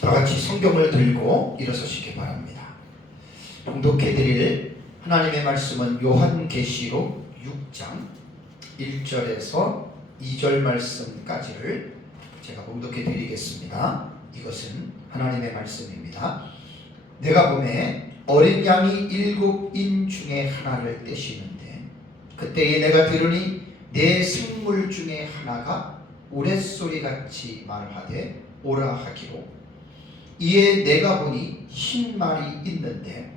다 같이 성경을 들고 일어서시기 바랍니다. 봉독해 드릴 하나님의 말씀은 요한계시록 6장 1절에서 2절 말씀까지를 제가 봉독해 드리겠습니다. 이것은 하나님의 말씀입니다. 내가 보매 어린 양이 7인 중에 하나를 떼시는데 그때에 내가 들으니 내 생물 중에 하나가 우레소리같이 말하되 오라 하기로 이에 내가 보니 흰 말이 있는데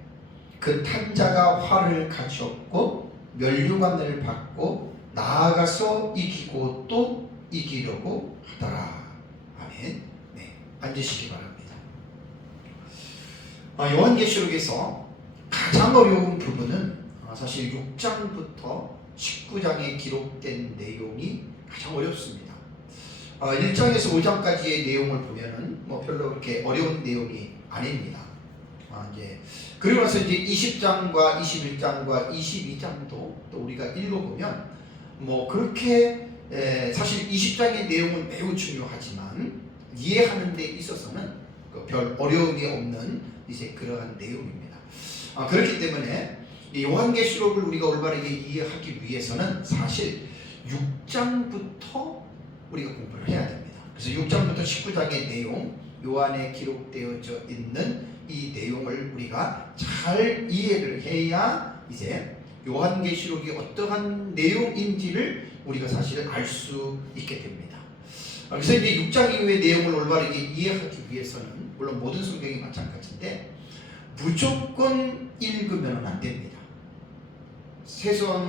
그 탄자가 활을 가지었고 면류관을 받고 나아가서 이기고 또 이기려고 하더라. 아멘. 네, 앉으시기 바랍니다. 요한계시록에서 가장 어려운 부분은 사실 6장부터 19장에 기록된 내용이 가장 어렵습니다. 1장에서 5장까지의 내용을 보면은 별로 그렇게 어려운 내용이 아닙니다. 그리고 나서 이제 20장과 21장과 22장도 또 우리가 읽어보면 그렇게 사실 20장의 내용은 매우 중요하지만 이해하는 데 있어서는 별 어려움이 없는 이제 그러한 내용입니다. 그렇기 때문에 이 요한계시록을 우리가 올바르게 이해하기 위해서는 사실 6장부터 우리가 공부를 해야 됩니다. 그래서 6장부터 19장의 내용, 요한에 기록되어져 있는 이 내용을 우리가 잘 이해를 해야 이제 요한계시록이 어떠한 내용인지를 우리가 사실 알 수 있게 됩니다. 그래서 이제 6장 이후의 내용을 올바르게 이해하기 위해서는 물론 모든 성경이 마찬가지인데 무조건 읽으면 안 됩니다. 최소한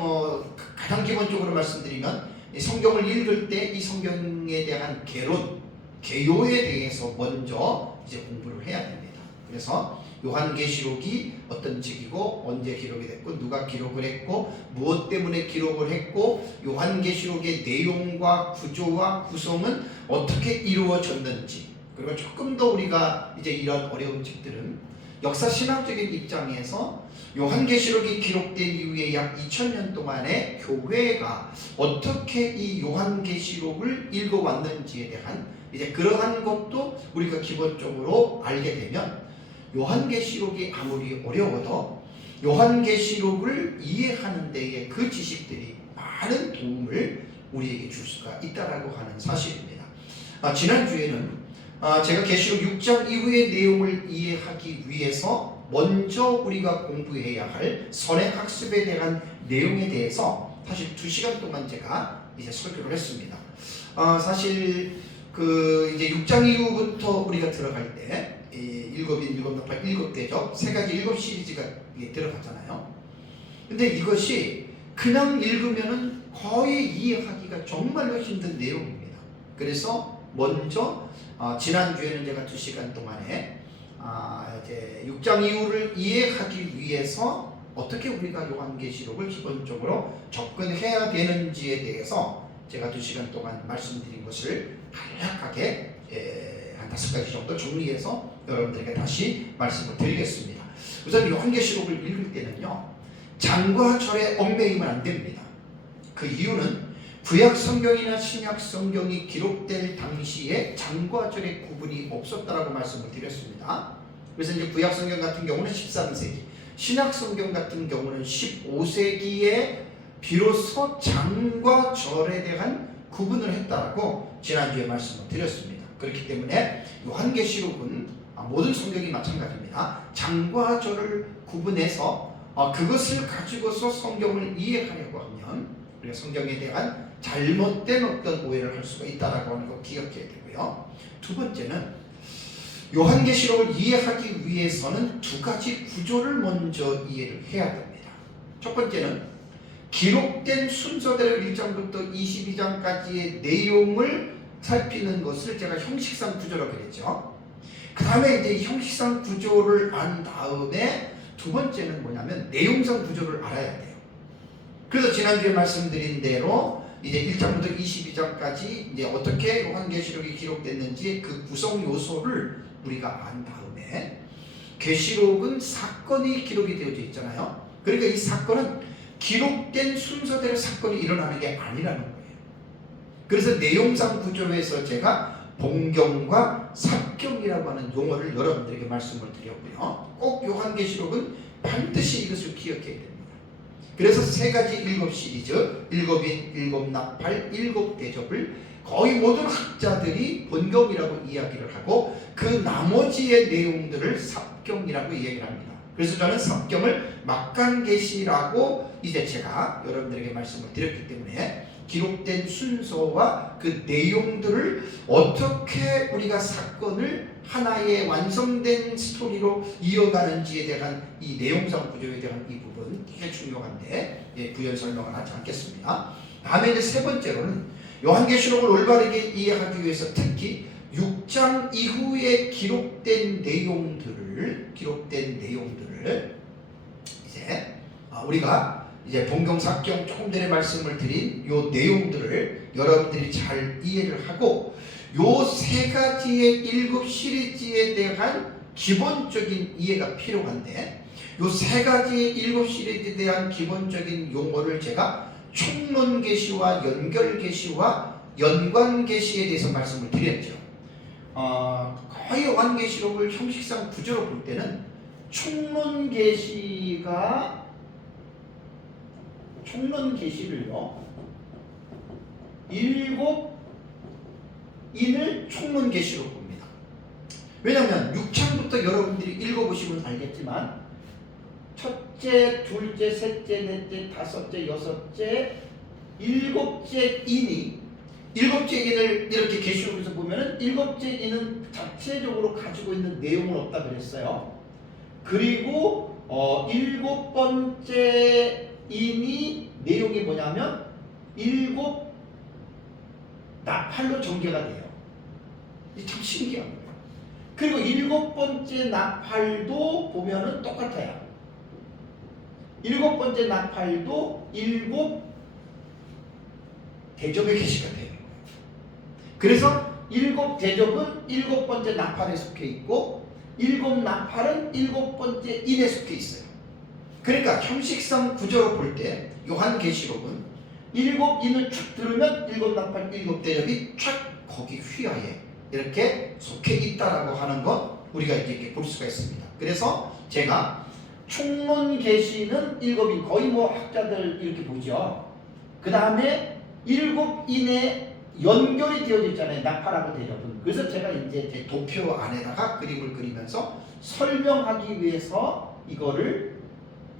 가장 기본적으로 말씀드리면 성경을 읽을 때 이 성경에 대한 개요에 대해서 먼저 이제 공부를 해야 됩니다. 그래서 요한계시록이 어떤 책이고 언제 기록이 됐고 누가 기록을 했고 무엇 때문에 기록을 했고 요한계시록의 내용과 구조와 구성은 어떻게 이루어졌는지 그리고 조금 더 우리가 이제 이런 어려운 책들은 역사 신학적인 입장에서 요한계시록이 기록된 이후에 약 2000년 동안에 교회가 어떻게 이 요한계시록을 읽어왔는지에 대한 이제 그러한 것도 우리가 기본적으로 알게 되면 요한계시록이 아무리 어려워도 요한계시록을 이해하는 데에 그 지식들이 많은 도움을 우리에게 줄 수가 있다라고 하는 사실입니다. 지난주에는 제가 계시록 6장 이후의 내용을 이해하기 위해서 먼저 우리가 공부해야 할 선행학습에 대한 내용에 대해서 사실 2시간 동안 제가 이제 설교를 했습니다. 사실 이제 6장 이후부터 우리가 들어갈 때 일곱인, 일곱나팔, 일곱대적 세 가지 7 시리즈가 들어갔잖아요. 근데 이것이 그냥 읽으면은 거의 이해하기가 정말로 힘든 내용입니다. 그래서 먼저 지난주에는 제가 2시간 동안에 이제 6장 이후를 이해하기 위해서 어떻게 우리가 요한계시록을 기본적으로 접근해야 되는지에 대해서 제가 2시간 동안 말씀드린 것을 간략하게 한 5가지 정도 정리해서 여러분들에게 다시 말씀을 드리겠습니다. 우선 요한계시록을 읽을 때는요 장과 절에 얽매이면 안 됩니다. 그 이유는 구약 성경이나 신약 성경이 기록될 당시에 장과 절의 구분이 없었다라고 말씀을 드렸습니다. 그래서 이제 구약 성경 같은 경우는 13세기, 신약 성경 같은 경우는 15세기에 비로소 장과 절에 대한 구분을 했다라고 지난주에 말씀을 드렸습니다. 그렇기 때문에 요한계시록은 모든 성경이 마찬가지입니다. 장과 절을 구분해서 그것을 가지고서 성경을 이해하려고 하면 우리가 성경에 대한 잘못된 어떤 오해를 할 수가 있다라고 하는 거 기억해야 되고요. 두 번째는 요한계시록을 이해하기 위해서는 2가지 구조를 먼저 이해를 해야 됩니다. 첫 번째는 기록된 순서대로 1장부터 22장까지의 내용을 살피는 것을 제가 형식상 구조라고 그랬죠. 그 다음에 이제 형식상 구조를 안 다음에 두 번째는 뭐냐면 내용상 구조를 알아야 돼요. 그래서 지난주에 말씀드린 대로 이제 1장부터 22장까지 이제 어떻게 요한계시록이 기록됐는지 그 구성 요소를 우리가 안 다음에 계시록은 사건이 기록이 되어져 있잖아요. 그러니까 이 사건은 기록된 순서대로 사건이 일어나는 게 아니라는 거예요. 그래서 내용상 구조에서 제가 본경과 삽경 사건이라고 하는 용어를 여러분들에게 말씀을 드렸고요. 꼭 요한계시록은 반드시 이것을 기억해야 됩니다. 그래서 세 가지 일곱 시리즈, 일곱인, 일곱 나팔, 일곱 대접을 거의 모든 학자들이 본경이라고 이야기를 하고 그 나머지의 내용들을 삽경이라고 이야기를 합니다. 그래서 저는 삽경을 막간계시라고 이제 제가 여러분들에게 말씀을 드렸기 때문에 기록된 순서와 그 내용들을 어떻게 우리가 사건을 하나의 완성된 스토리로 이어가는지에 대한 이 내용상 구조에 대한 이 부분 되게 중요한데 부연 설명을 하지 않겠습니다. 다음에 이제 세 번째로는 요한계시록을 올바르게 이해하기 위해서 특히 6장 이후에 기록된 내용들을 이제 우리가 이제 본경사경 조금 전에 말씀을 드린 요 내용들을 여러분들이 잘 이해를 하고 요 세 가지의 일곱 시리즈에 대한 기본적인 이해가 필요한데 요 세 가지의 일곱 시리즈에 대한 기본적인 용어를 제가 총론계시와 연결계시와 연관계시에 대해서 말씀을 드렸죠. 거의 요한계시록을 형식상 구조로 볼 때는 총론계시를요 일곱 인을 총론계시로 봅니다. 왜냐하면 6장부터 여러분들이 읽어보시면 알겠지만 첫째, 둘째, 셋째, 넷째, 다섯째, 여섯째, 일곱째 인을 이렇게 계시록에서 보면은 일곱째 인은 자체적으로 가지고 있는 내용은 없다 그랬어요. 그리고 일곱 번째 인이 내용이 뭐냐면 일곱 나팔로 전개가 돼요. 이게 참 신기한 거예요. 그리고 일곱 번째 나팔도 보면은 똑같아요. 일곱 번째 나팔도 일곱 대접의 계시가 돼요. 그래서 일곱 대접은 일곱 번째 나팔에 속해 있고 일곱 나팔은 일곱 번째 인에 속해 있어요. 그러니까 형식상 구조로 볼 때 요한계시록은 일곱 인을 쭉 들으면 일곱 나팔, 일곱 대접이 쫙 거기 휘하에 이렇게 속해 있다라고 하는 것 우리가 이렇게 볼 수가 있습니다. 그래서 제가 총론계시는 일곱인 거의 학자들 이렇게 보죠. 그 다음에 일곱 인에 연결이 되어져 있잖아요. 나팔하고 대접은. 그래서 제가 이제 제 도표 안에다가 그림을 그리면서 설명하기 위해서 이거를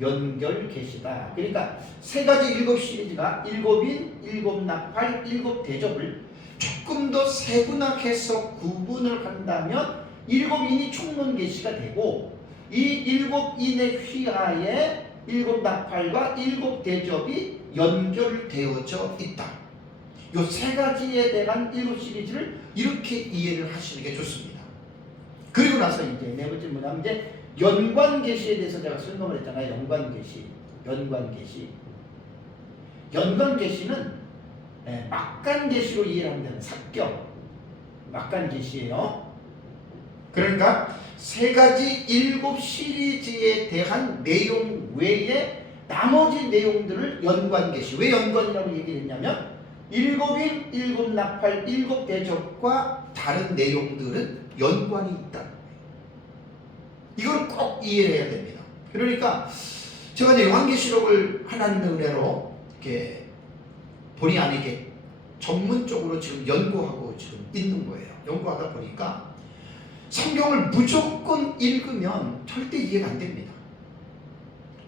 연결계시다. 그러니까 세 가지 일곱 시리즈가 일곱인, 일곱 나팔, 일곱 대접을 조금 더 세분화해서 구분을 한다면 일곱인이 총론계시가 되고 이 일곱인의 휘하에 일곱 나팔과 일곱 대접이 연결되어져 있다. 이 세 가지에 대한 일곱 시리즈를 이렇게 이해를 하시는 게 좋습니다. 그리고 나서 이제 네 번째 뭐냐면 이제 연관계시에 대해서 제가 설명을 했잖아요. 연관계시는 막간계시로 이해를 하면 되는 삭경 막간계시예요. 그러니까 세 가지 일곱 시리즈에 대한 내용 외에 나머지 내용들을 연관계시. 왜 연관이라고 얘기했냐면 일곱인, 일곱 나팔, 일곱 대접과 다른 내용들은 연관이 있다. 이걸 꼭 이해를 해야 됩니다. 그러니까 제가 이제 요한계시록을 하나님의 은혜로 이렇게 본의 아니게 전문적으로 지금 연구하고 지금 있는 거예요. 연구하다 보니까 성경을 무조건 읽으면 절대 이해가 안 됩니다.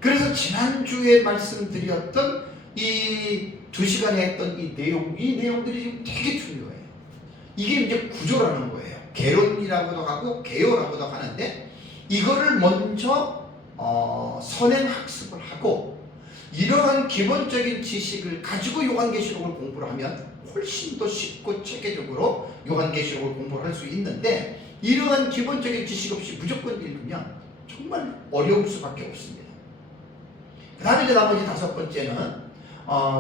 그래서 지난주에 말씀드렸던 이 2시간에 했던 이 내용들이 지금 되게 중요해요. 이게 이제 구조라는 거예요. 개론이라고도 하고 개요라고도 하는데 이거를 먼저 선행학습을 하고 이러한 기본적인 지식을 가지고 요한계시록을 공부를 하면 훨씬 더 쉽고 체계적으로 요한계시록을 공부를 할 수 있는데 이러한 기본적인 지식 없이 무조건 읽으면 정말 어려울 수밖에 없습니다. 그 다음에 이제 나머지 다섯 번째는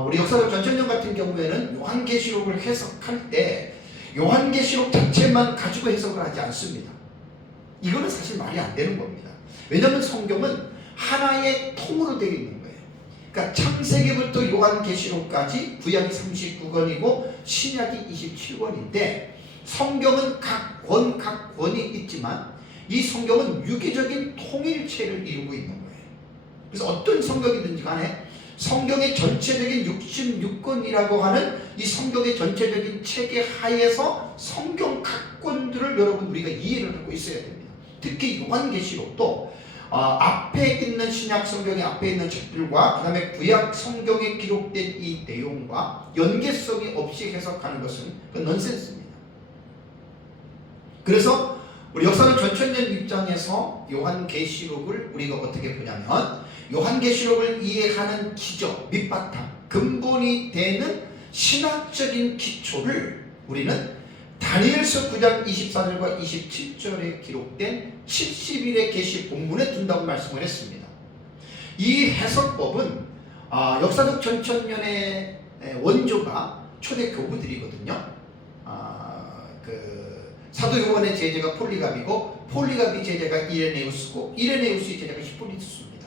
우리 역사적 전천년 같은 경우에는 요한계시록을 해석할 때 요한계시록 자체만 가지고 해석을 하지 않습니다. 이거는 사실 말이 안 되는 겁니다. 왜냐하면 성경은 하나의 통으로 되어 있는 거예요. 그러니까 창세기부터 요한계시록까지 구약이 39권이고 신약이 27권인데 성경은 각 권이 있지 모르지만 이 성경은 유기적인 통일체를 이루고 있는 거예요. 그래서 어떤 성경이든지 간에 성경의 전체적인 66권이라고 하는 이 성경의 전체적인 체계 하에서 성경 각권들을 여러분 우리가 이해를 하고 있어야 됩니다. 특히 요한계시록도 앞에 있는 신약 성경의 앞에 있는 책들과 그 다음에 구약 성경에 기록된 이 내용과 연계성이 없이 해석하는 것은 그건 넌센스입니다. 그래서 우리 역사는 전천년 입장에서 요한계시록을 우리가 어떻게 보냐면 요한계시록을 이해하는 기저, 밑바탕, 근본이 되는 신학적인 기초를 우리는 다니엘서 9장 24절과 27절에 기록된 70일의 계시 본문에 둔다고 말씀을 했습니다. 이 해석법은 역사적 전천년의 원조가 초대 교부들이거든요. 사도 요한의 제자가 폴리갑이고 폴리갑이 제자가 이레네우스고 이레네우스의 제자가 히폴리투스입니다.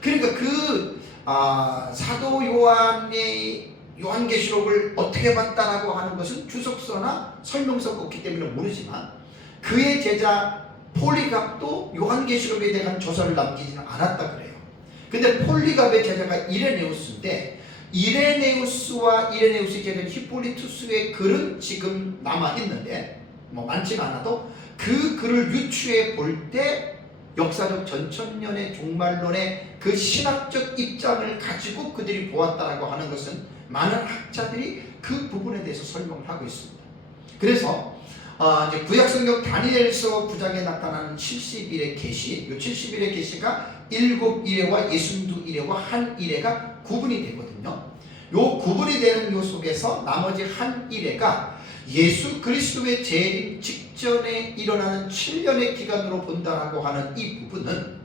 그러니까 사도 요한의 요한계시록을 어떻게 봤다라고 하는 것은 주석서나 설명서가 없기 때문에 모르지만 그의 제자 폴리갑도 요한계시록에 대한 조사를 남기지는 않았다 그래요. 근데 폴리갑의 제자가 이레네우스인데 이레네우스와 이레네우스의 제자 히폴리투스의 글은 지금 남아있는데 많지는 않아도 그 글을 유추해 볼 때 역사적 전천년의 종말론의 그 신학적 입장을 가지고 그들이 보았다라고 하는 것은 많은 학자들이 그 부분에 대해서 설명을 하고 있습니다. 그래서 이제 구약성경 다니엘서 9장에 나타나는 70일의 계시, 이 70일의 계시가 7일회와 62일회와 한 일회가 구분이 되거든요. 요 구분이 되는 요 속에서 나머지 한 일회가 예수 그리스도의 재림 직전에 일어나는 7년의 기간으로 본다라고 하는 이 부분은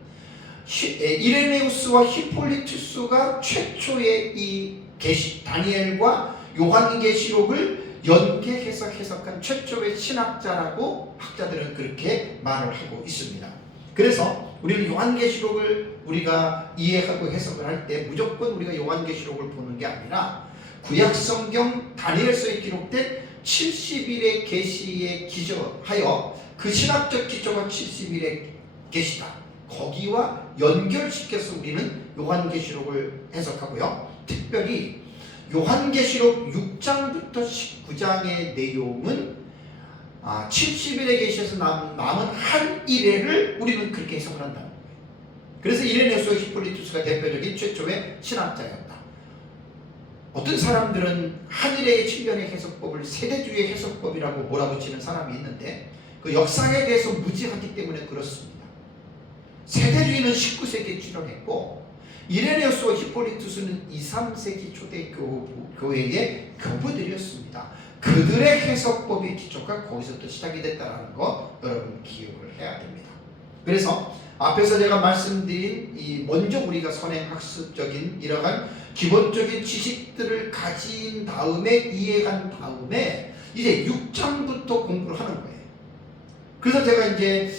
이레네우스와 히폴리투스가 최초의 이 계시 다니엘과 요한계시록을 연계해서 해석한 최초의 신학자라고 학자들은 그렇게 말을 하고 있습니다. 그래서 우리는 요한계시록을 우리가 이해하고 해석을 할 때 무조건 우리가 요한계시록을 보는 게 아니라 구약성경 다니엘서에 기록된 70일의 계시에 기저하여 그 신학적 기초가 70일의 계시다. 거기와 연결시켜서 우리는 요한계시록을 해석하고요. 특별히 요한계시록 6장부터 19장의 내용은 70일의 계시에서 남은 한 일회를 우리는 그렇게 해석을 한다는 거예요. 그래서 이레네우스와 히폴리투스가 대표적인 최초의 신학자였다. 어떤 사람들은 한 일회의 7년의 해석법을 세대주의 해석법이라고 몰아붙이는 사람이 있는데 그 역사에 대해서 무지하기 때문에 그렇습니다. 세대주의는 19세기에 출현했고 이레네우스와 히폴리투스는 2, 3세기 초대 교회의 교부들이었습니다. 그들의 해석법의 기초가 거기서부터 시작이 됐다는 거 여러분 기억을 해야 됩니다. 그래서 앞에서 제가 말씀드린 이 먼저 우리가 선행학습적인 이러한 기본적인 지식들을 가진 다음에 이해한 다음에 이제 6장부터 공부를 하는 거예요. 그래서 제가 이제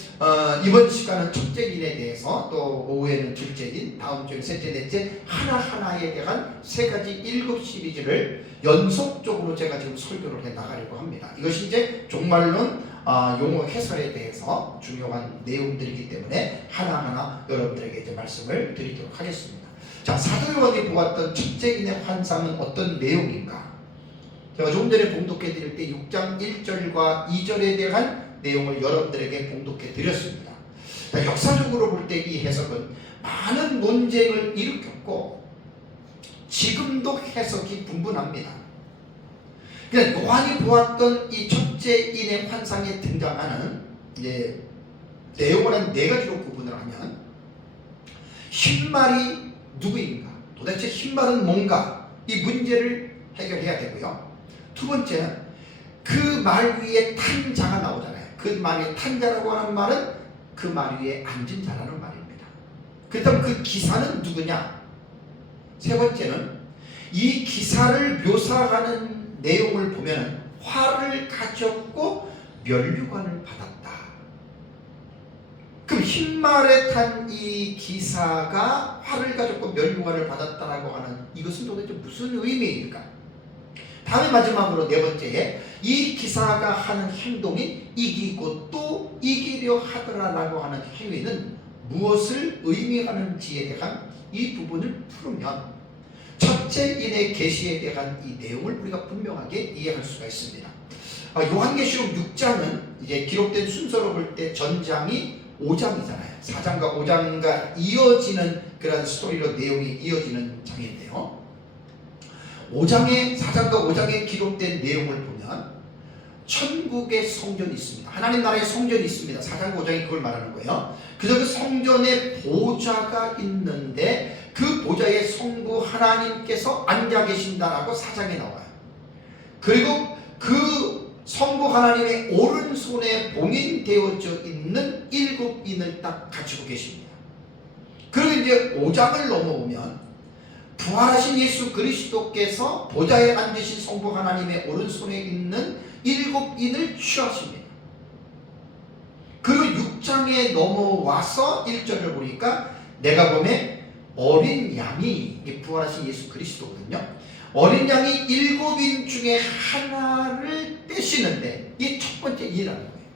이번 시간은 첫째인에 대해서 또 오후에는 둘째인 다음 주에 셋째 넷째 하나하나에 대한 세 가지 7 시리즈를 연속적으로 제가 지금 설교를 해 나가려고 합니다. 이것이 이제 종말론 용어 해설에 대해서 중요한 내용들이기 때문에 하나하나 여러분들에게 이제 말씀을 드리도록 하겠습니다. 자, 사도 요한이 보았던 첫째인의 환상은 어떤 내용인가? 제가 조금 전에 봉독해 드릴 때 6장 1절과 2절에 대한 내용을 여러분들에게 봉독해 드렸습니다. 자, 역사적으로 볼 때 이 해석은 많은 논쟁을 일으켰고 지금도 해석이 분분합니다. 그러니까 요한이 보았던 이 첫째인의 환상에 등장하는 이제 내용을 한 4가지로 구분을 하면 흰말이 누구인가? 도대체 흰말은 뭔가? 이 문제를 해결해야 되고요. 두 번째는 그 말 위에 탄 자가 나오잖아요. 그 말 위에 탄 자라고 하는 말은 그 말 위에 앉은 자라는 말입니다. 그렇다면 그 기사는 누구냐? 세 번째는 이 기사를 묘사하는 내용을 보면 화를 가졌고 면류관을 받았다. 그럼 흰말에 탄 이 기사가 화를 가졌고 면류관을 받았다라고 하는 이것은 도대체 무슨 의미일까? 다음에 마지막으로 네 번째에 이 기사가 하는 행동이 이기고 또 이기려 공격하더라라고 하는 행위는 무엇을 의미하는지에 대한 이 부분을 풀으면 첫째인의 계시에 대한 이 내용을 우리가 분명하게 이해할 수가 있습니다. 요한계시록 6장은 이제 기록된 순서로 볼 때 전장이 5장이잖아요. 4장과 5장과 이어지는 그런 스토리로 내용이 이어지는 장인데요. 4장과 5장에 기록된 내용을 보면 천국의 성전이 있습니다. 하나님 나라의 성전이 있습니다. 4장 5장이 그걸 말하는 거예요. 그래서 그 성전에 보좌가 있는데 그 보좌에 성부 하나님께서 앉아 계신다라고 4장에 나와요. 그리고 그 성부 하나님의 오른손에 봉인되어져 있는 7인을 딱 가지고 계십니다. 그리고 이제 5장을 넘어오면 부활하신 예수 그리스도께서 보좌에 앉으신 성부 하나님의 오른손에 있는 7인을 취하십니다. 그리고 6장에 넘어와서 1절을 보니까 내가 보면 어린 양이, 이게 부활하신 예수 그리스도거든요. 어린 양이 7인 중에 하나를 떼시는데, 이게 첫 번째 일이라는 거예요.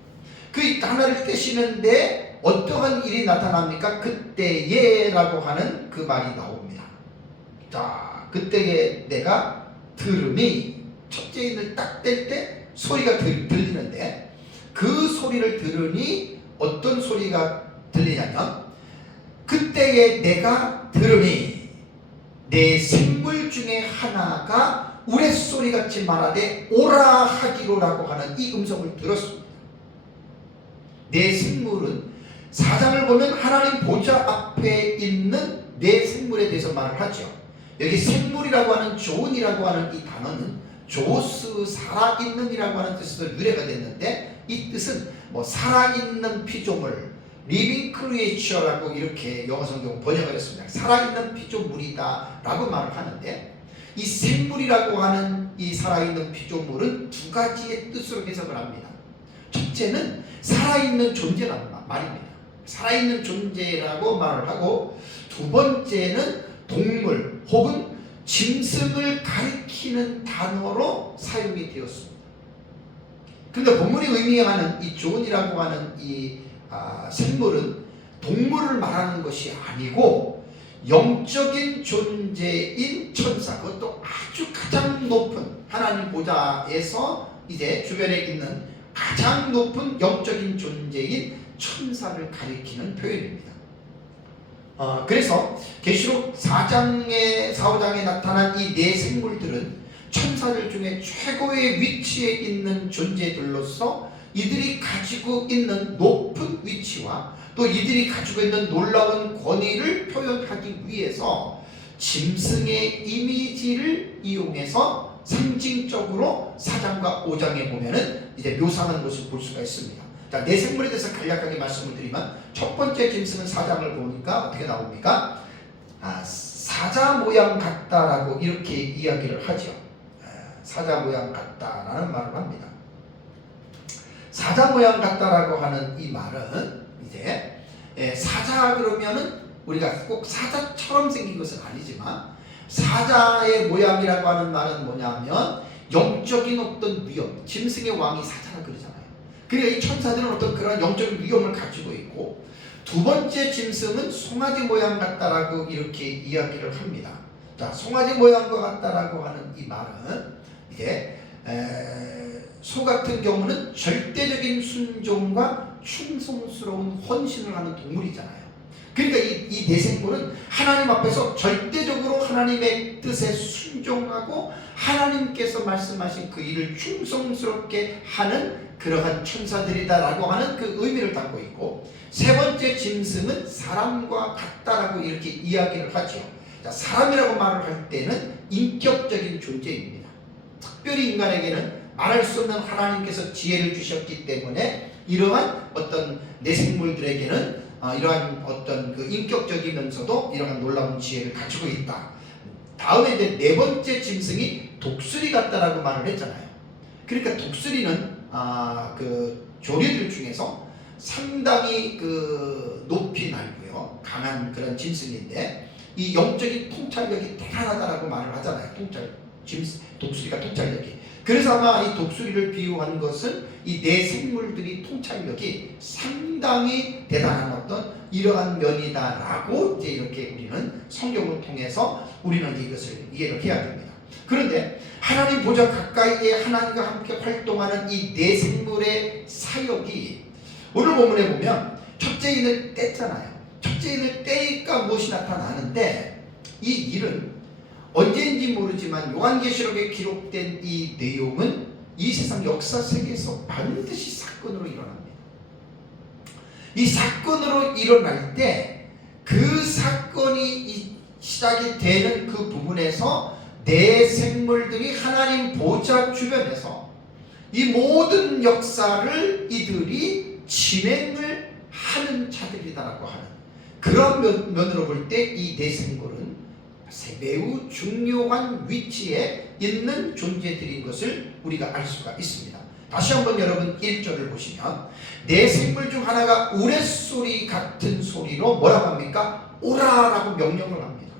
그 하나를 떼시는데 어떠한 일이 나타납니까? 그때에라고 하는 그 말이 나옵니다. 자, 그때에 내가 들음이, 첫째 인을 딱 뗄 때 소리가 들리는데, 그 소리를 들으니 어떤 소리가 들리냐면, 그때에 내가 들으니 내 생물 중에 하나가 우레소리같이 말하되 오라 하기로라고 하는 이 음성을 들었습니다. 내 생물은 4장을 보면 하나님 보좌 앞에 있는 내 생물에 대해서 말을 하죠. 여기 생물이라고 하는 조은이라고 하는 이 단어는 조스, 살아있는이라고 하는 뜻에서 유래가 됐는데, 이 뜻은 뭐 살아있는 피조물, 리빙 크리에이처라고 이렇게 영어 성경 번역을 했습니다. 살아있는 피조물이다 라고 말을 하는데, 이 생물이라고 하는 이 살아있는 피조물은 두 가지의 뜻으로 해석을 합니다. 첫째는 살아있는 존재라는 말입니다. 살아있는 존재라고 말을 하고, 두 번째는 동물 혹은 짐승을 가리키는 단어로 사용이 되었습니다. 그런데 본문이 의미하는 이 존이라고 하는 이 생물은 동물을 말하는 것이 아니고 영적인 존재인 천사, 그것도 아주 가장 높은 하나님 보좌에서 이제 주변에 있는 가장 높은 영적인 존재인 천사를 가리키는 표현입니다. 그래서 계시록 4장에 4, 5장에 나타난 이 네 생물들은 천사들 중에 최고의 위치에 있는 존재들로서 이들이 가지고 있는 높은 위치와 또 이들이 가지고 있는 놀라운 권위를 표현하기 위해서 짐승의 이미지를 이용해서 상징적으로 4장과 5장에 보면은 이제 묘사하는 것을 볼 수가 있습니다. 자, 네 생물에 대해서 간략하게 말씀을 드리면, 첫 번째 짐승은 4장을 보니까 어떻게 나옵니까? 사자 모양 같다라고 이렇게 이야기를 하죠. 사자 모양 같다라는 말을 합니다. 사자 모양 같다라고 하는 이 말은 이제 사자 그러면은 우리가 꼭 사자처럼 생긴 것은 아니지만, 사자의 모양이라고 하는 말은 뭐냐면 영적인 어떤 위험, 짐승의 왕이 사자라 그러잖아요. 그러니까 이 천사들은 어떤 그런 영적인 위험을 가지고 있고, 두 번째 짐승은 송아지 모양 같다라고 이렇게 이야기를 합니다. 자, 송아지 모양과 같다라고 하는 이 말은 이제 소 같은 경우는 절대적인 순종과 충성스러운 헌신을 하는 동물이잖아요. 그러니까 이 내생물은 하나님 앞에서 절대적으로 하나님의 뜻에 순종하고 하나님께서 말씀하신 그 일을 충성스럽게 하는 그러한 천사들이다라고 하는 그 의미를 담고 있고, 세 번째 짐승은 사람과 같다라고 이렇게 이야기를 하죠. 자, 사람이라고 말을 할 때는 인격적인 존재입니다. 특별히 인간에게는 말할 수 없는 하나님께서 지혜를 주셨기 때문에 이러한 어떤 내생물들에게는 이러한 어떤 그 인격적이면서도 이러한 놀라운 지혜를 가지고 있다. 다음에 이제 네 번째 짐승이 독수리 같다라고 말을 했잖아요. 그러니까 독수리는 그 조류들 중에서 상당히 그 높이 날고요, 강한 그런 짐승인데, 이 영적인 통찰력이 대단하다라고 말을 하잖아요. 독수리가 통찰력이. 그래서 아마 이 독수리를 비유한 것은 이 네 생물들이 통찰력이 상당히 상당히 대단한 어떤 이러한 면이다라고 이제 이렇게 우리는 성경을 통해서 우리는 이것을 이해를 해야 됩니다. 그런데 하나님 보좌 가까이에 하나님과 함께 활동하는 이 네 생물의 사역이 오늘 본문에 보면 첫째 인을 뗐잖아요. 첫째 인을 떼니까 무엇이 나타나는데 이 일은 언제인지 모르지만 요한계시록에 기록된 이 내용은 이 세상 역사 세계에서 반드시 사건으로 일어납니다. 이 사건으로 일어날 때 그 사건이 시작이 되는 그 부분에서 네 생물들이 하나님 보좌 주변에서 이 모든 역사를 이들이 진행을 하는 자들이다라고 하는 그런 면으로 볼 때 이 네 생물은 매우 중요한 위치에 있는 존재들인 것을 우리가 알 수가 있습니다. 다시 한번 여러분 1절을 보시면 네 생물 중 하나가 우레소리 같은 소리로 뭐라고 합니까? 오라라고 명령을 합니다.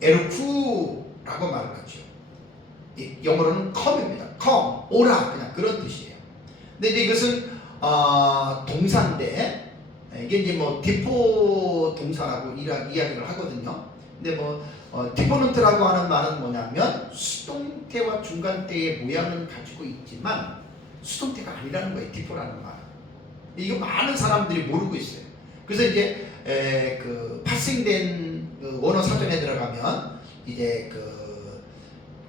에르쿠라고 말을 하죠. 영어로는 come입니다. come, 오라, 그냥 그런 뜻이에요. 근데 이제 이것은 동사인데 이게 이제 뭐 디포 동사라고 이야기를 하거든요. 근데 디포넌트라고 하는 말은 뭐냐면 수동태와 중간태의 모양은 가지고 있지만 수동태가 아니라는 거예요. 디포라는 말. 이거 많은 사람들이 모르고 있어요. 그래서 이제 그 파생된 그 원어 사전에 들어가면 이제 그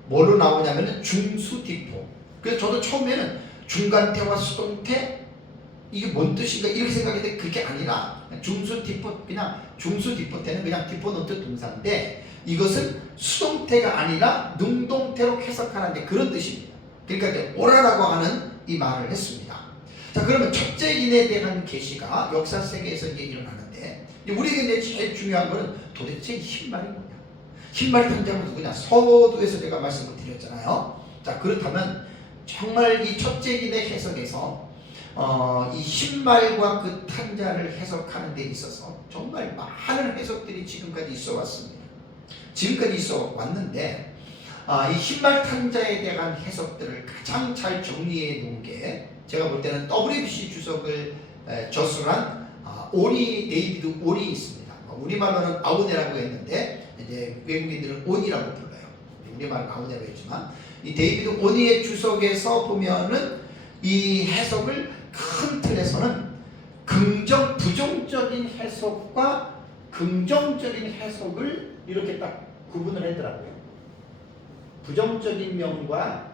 뭐로 나오냐면은 중수 디포. 그래서 저도 처음에는 중간태와 수동태 이게 뭔 뜻인가 이렇게 생각했는데 그게 아니라 중수 디포, 그냥 중수 디포태는 그냥 디포넌트 동사인데 이것은 수동태가 아니라 능동태로 해석하는데 그런 뜻입니다. 그러니까 이제 오라라고 하는 이 말을 했습니다. 자, 그러면 첫째 인에 대한 계시가 역사 세계에서 이제 일어나는데 우리에게 이제 제일 중요한 거는 도대체 흰말이 뭐냐? 흰말 탄자는 누구냐? 서두에서 제가 말씀을 드렸잖아요. 자, 그렇다면 정말 이 첫째 인의 해석에서 이 흰말과 그 탄자를 해석하는 데 있어서 정말 많은 해석들이 지금까지 있어 왔습니다. 지금까지 있어 왔는데 이 흰말 탄자에 대한 해석들을 가장 잘 정리해 놓은 게 제가 볼 때는 WBC 주석을 저술한 데이비드 오니 있습니다. 우리말로는 아우네라고 했는데 이제 외국인들은 오니라고 불러요. 우리말은 아우네라고 했지만 이 데이비드 오니의 주석에서 보면은 이 해석을 큰 틀에서는 부정적인 해석과 긍정적인 해석을 이렇게 딱 구분을 하더라고요. 부정적인 면과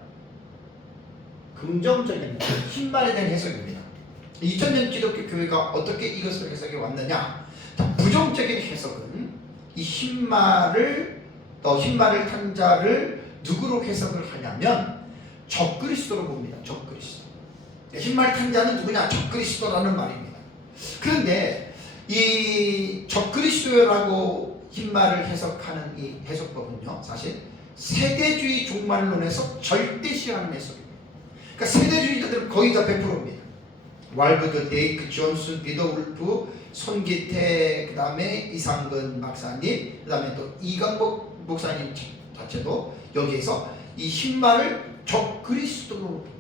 긍정적인 면, 흰말에 대한 해석입니다. 2000년 기독교 교회가 어떻게 이것을 해석해 왔느냐? 부정적인 해석은 이 흰말을 탄자를 누구로 해석을 하냐면 적그리스도로 봅니다. 적그리스도. 흰말 탄자는 누구냐? 적그리스도라는 말입니다. 그런데 이 적그리스도라고 흰말을 해석하는 이 해석법은요, 사실 세대주의 종말론에서 절대시하는 해석입니다. 그러니까 세대주의자들은 거의 다 100%입니다. 왈브드, 데이크, 존슨, 비더 울프, 손기태, 그 다음에 이상근 박사님, 그 다음에 또 이강복 목사님 자체도 여기에서 이 흰말을 적그리스도로 봅니다.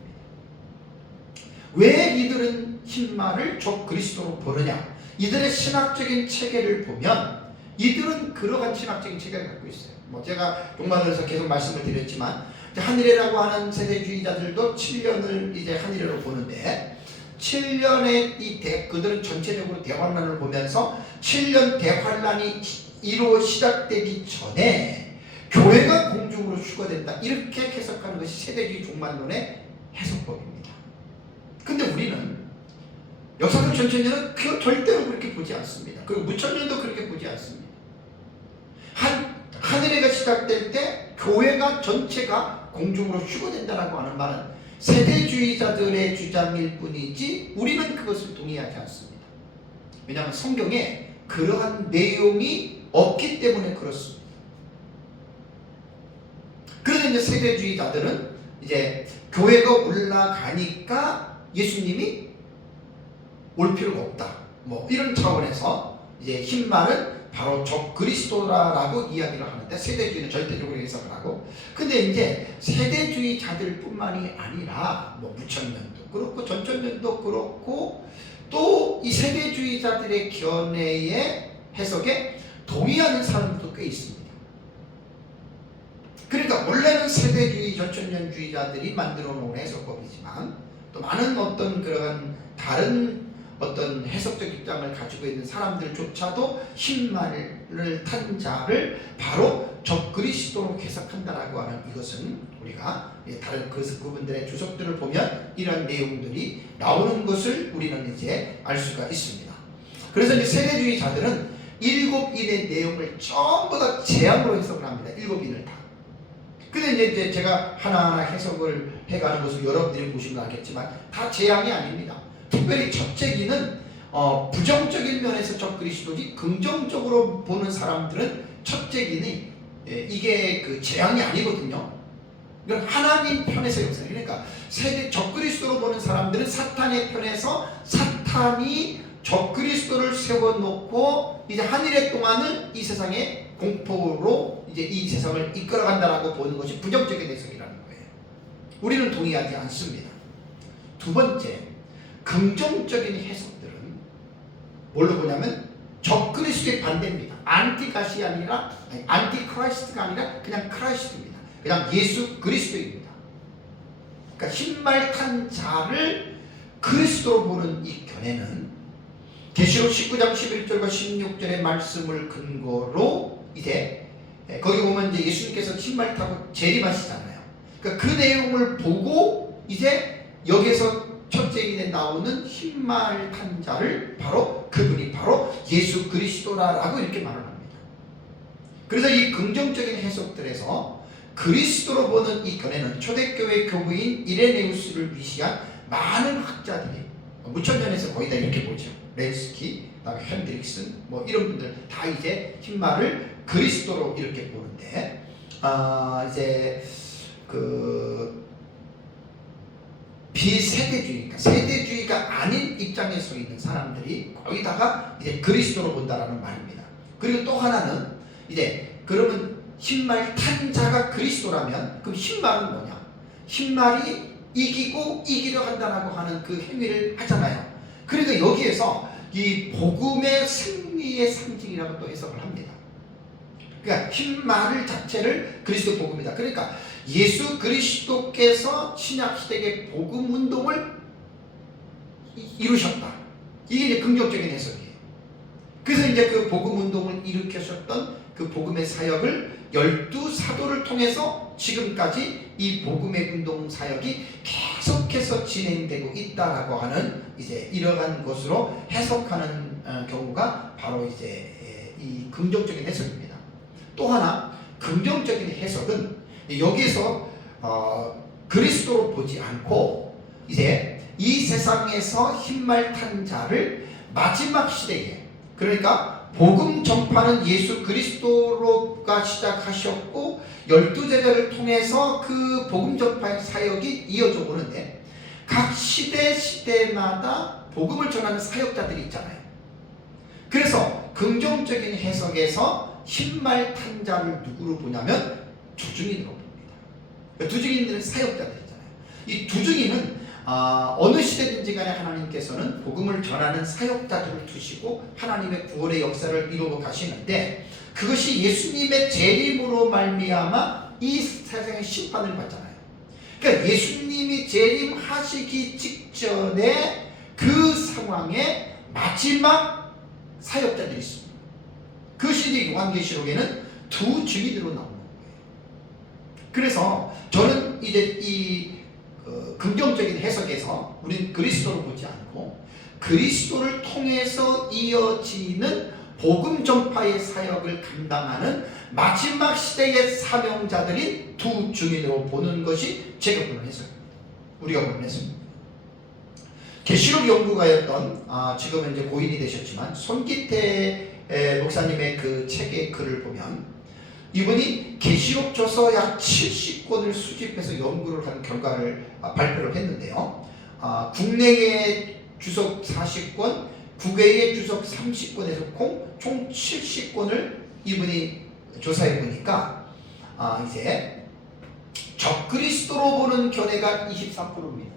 왜 이들은 흰말을 적그리스도로 보느냐? 이들의 신학적인 체계를 보면 이들은 그러한 신학적인 체계를 갖고 있어요. 제가 종말론에서 계속 말씀을 드렸지만 한일회라고 하는 세대주의자들도 7년을 이제 한일회로 보는데 7년의 그들은 전체적으로 대환란을 보면서 7년 대환란이 시작되기 전에 교회가 공중으로 휴거된다 이렇게 해석하는 것이 세대주의 종말론의 해석법입니다. 근데 우리는 역사적 전천년은 그 절대로 그렇게 보지 않습니다. 그리고 무천년도 그렇게 보지 않습니다. 한일회가 시작될 때 교회가 전체가 공중으로 휴거된다라고 하는 말은 세대주의자들의 주장일 뿐이지 우리는 그것을 동의하지 않습니다. 왜냐하면 성경에 그러한 내용이 없기 때문에 그렇습니다. 그래서 이제 세대주의자들은 이제 교회가 올라가니까 예수님이 올 필요가 없다. 이런 차원에서 이제 흰말은 바로 적그리스도라고 이야기를 하는데 세대주의는 절대적으로 해석을 하고 근데 이제 세대주의자들 뿐만이 아니라 무천년도 그렇고 전천년도 그렇고 또 이 세대주의자들의 견해의 해석에 동의하는 사람들도 꽤 있습니다. 그러니까 원래는 세대주의, 전천년주의자들이 만들어 놓은 해석법이지만 또 많은 어떤 그러한 다른 어떤 해석적 입장을 가지고 있는 사람들조차도 흰말을 탄 자를 바로 적그리스도로 해석한다라고 하는 이것은 우리가 다른 그분들의 주석들을 보면 이런 내용들이 나오는 것을 우리는 이제 알 수가 있습니다. 그래서 이제 세대주의자들은 7인의 내용을 전부 다 재앙으로 해석을 합니다. 7인을 다. 근데 이제 제가 하나하나 해석을 해가는 것을 여러분들이 보시면 알겠지만 다 재앙이 아닙니다. 특별히 첫째 기는 부정적인 면에서 적그리스도지 긍정적으로 보는 사람들은 첫째 기는 이게 그 재앙이 아니거든요. 이건 하나님 편에서 역사. 그러니까 세대 적그리스도로 보는 사람들은 사탄의 편에서 사탄이 적그리스도를 세워놓고 이제 한일의 동안을 이 세상의 공포로 이제 이 세상을 이끌어간다라고 보는 것이 부정적인 해석이라는 거예요. 우리는 동의하지 않습니다. 두 번째, 긍정적인 해석들은 뭘로 보냐면 적그리스도의 반대입니다. 안티가시 아니라 안티크라이스트가 아니라 그냥 크라이스트입니다. 그냥 예수 그리스도입니다. 그러니까 흰말 탄 자를 그리스도로 보는 이 견해는 계시록 19장 11절과 16절의 말씀을 근거로 이제 거기 보면 이제 예수님께서 흰말 타고 재림하시잖아요. 그러니까 그 내용을 보고 이제 여기서 첫째 기에 나오는 흰말 탄 자를 바로 그분이 바로 예수 그리스도라고 이렇게 말을 합니다. 그래서 이 긍정적인 해석들에서 그리스도로 보는 이 견해는 초대교회 교부인 이레네우스를 위시한 많은 학자들이 무천년에서 거의 다 이렇게 보죠. 렌스키, 그다음에 핸드릭슨 뭐 이런 분들 다 이제 흰말을 그리스도로 이렇게 보는데 이제 그 비세대주의가 세대주의가 아닌 입장에 서 있는 사람들이 거기다가 이제 그리스도로 본다라는 말입니다. 그리고 또 하나는 이제 그러면 흰말 탄 자가 그리스도라면 그럼 흰말은 뭐냐? 흰말이 이기고 이기려 한다라고 하는 그 행위를 하잖아요. 그러니까 여기에서 이 복음의 승리의 상징이라고 또 해석을 합니다. 그러니까 흰말 자체를 그리스도 복음이다. 그러니까 예수 그리스도께서 신약시대의 복음 운동을 이루셨다. 이게 이제 긍정적인 해석이에요. 그래서 이제 그 복음 운동을 일으키셨던 그 복음의 사역을 12사도를 통해서 지금까지 이 복음의 운동 사역이 계속해서 진행되고 있다라고 하는 이제 이러한 것으로 해석하는 경우가 바로 이제 이 긍정적인 해석입니다. 또 하나 긍정적인 해석은 여기서 그리스도로 보지 않고 이제 이 세상에서 흰말 탄 자를 마지막 시대에 그러니까 복음 전파는 예수 그리스도로가 시작하셨고 12제자를 통해서 그 복음 전파의 사역이 이어져 오는데 각 시대마다 복음을 전하는 사역자들이 있잖아요. 그래서 긍정적인 해석에서 흰말 탄 자를 누구로 보냐면 두증인으로 봅니다. 두증인들은 사역자들이잖아요. 이 두증인은 어느 시대든지 간에 하나님께서는 복음을 전하는 사역자들을 두시고 하나님의 구원의 역사를 이루어 가시는데 그것이 예수님의 재림으로 말미암아 이 세상의 심판을 받잖아요. 그러니까 예수님이 재림하시기 직전에 그 상황에 마지막 사역자들이 있습니다. 그것이 요한계시록에는 두 증인으로 나오는 거예요. 그래서 저는 이제 이 긍정적인 해석에서 우리는 그리스도를 보지 않고 그리스도를 통해서 이어지는 복음 전파의 사역을 감당하는 마지막 시대의 사명자들인 두 증인으로 보는 것이 제가 보는 해석입니다. 우리가 보는 해석입니다. 계시록 연구가였던 지금은 이제 고인이 되셨지만 손기태 목사님의 그 책의 글을 보면 이분이 계시록 저서 약 70권을 수집해서 연구를 한 결과를 발표를 했는데요. 국내의 주석 40권, 국외의 주석 30권에서 총 70권을 이분이 조사해 보니까 이제 적그리스도로 보는 견해가 23%입니다.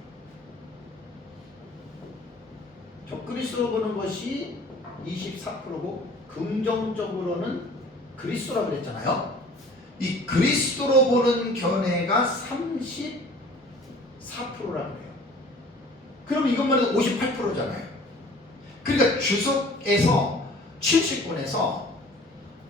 적그리스도로 보는 것이 24%고 긍정적으로는 그리스도라고 그랬잖아요. 이 그리스도로 보는 견해가 34%라고 해요. 그럼 이것만 해도 58%잖아요. 그러니까 주석에서 70권에서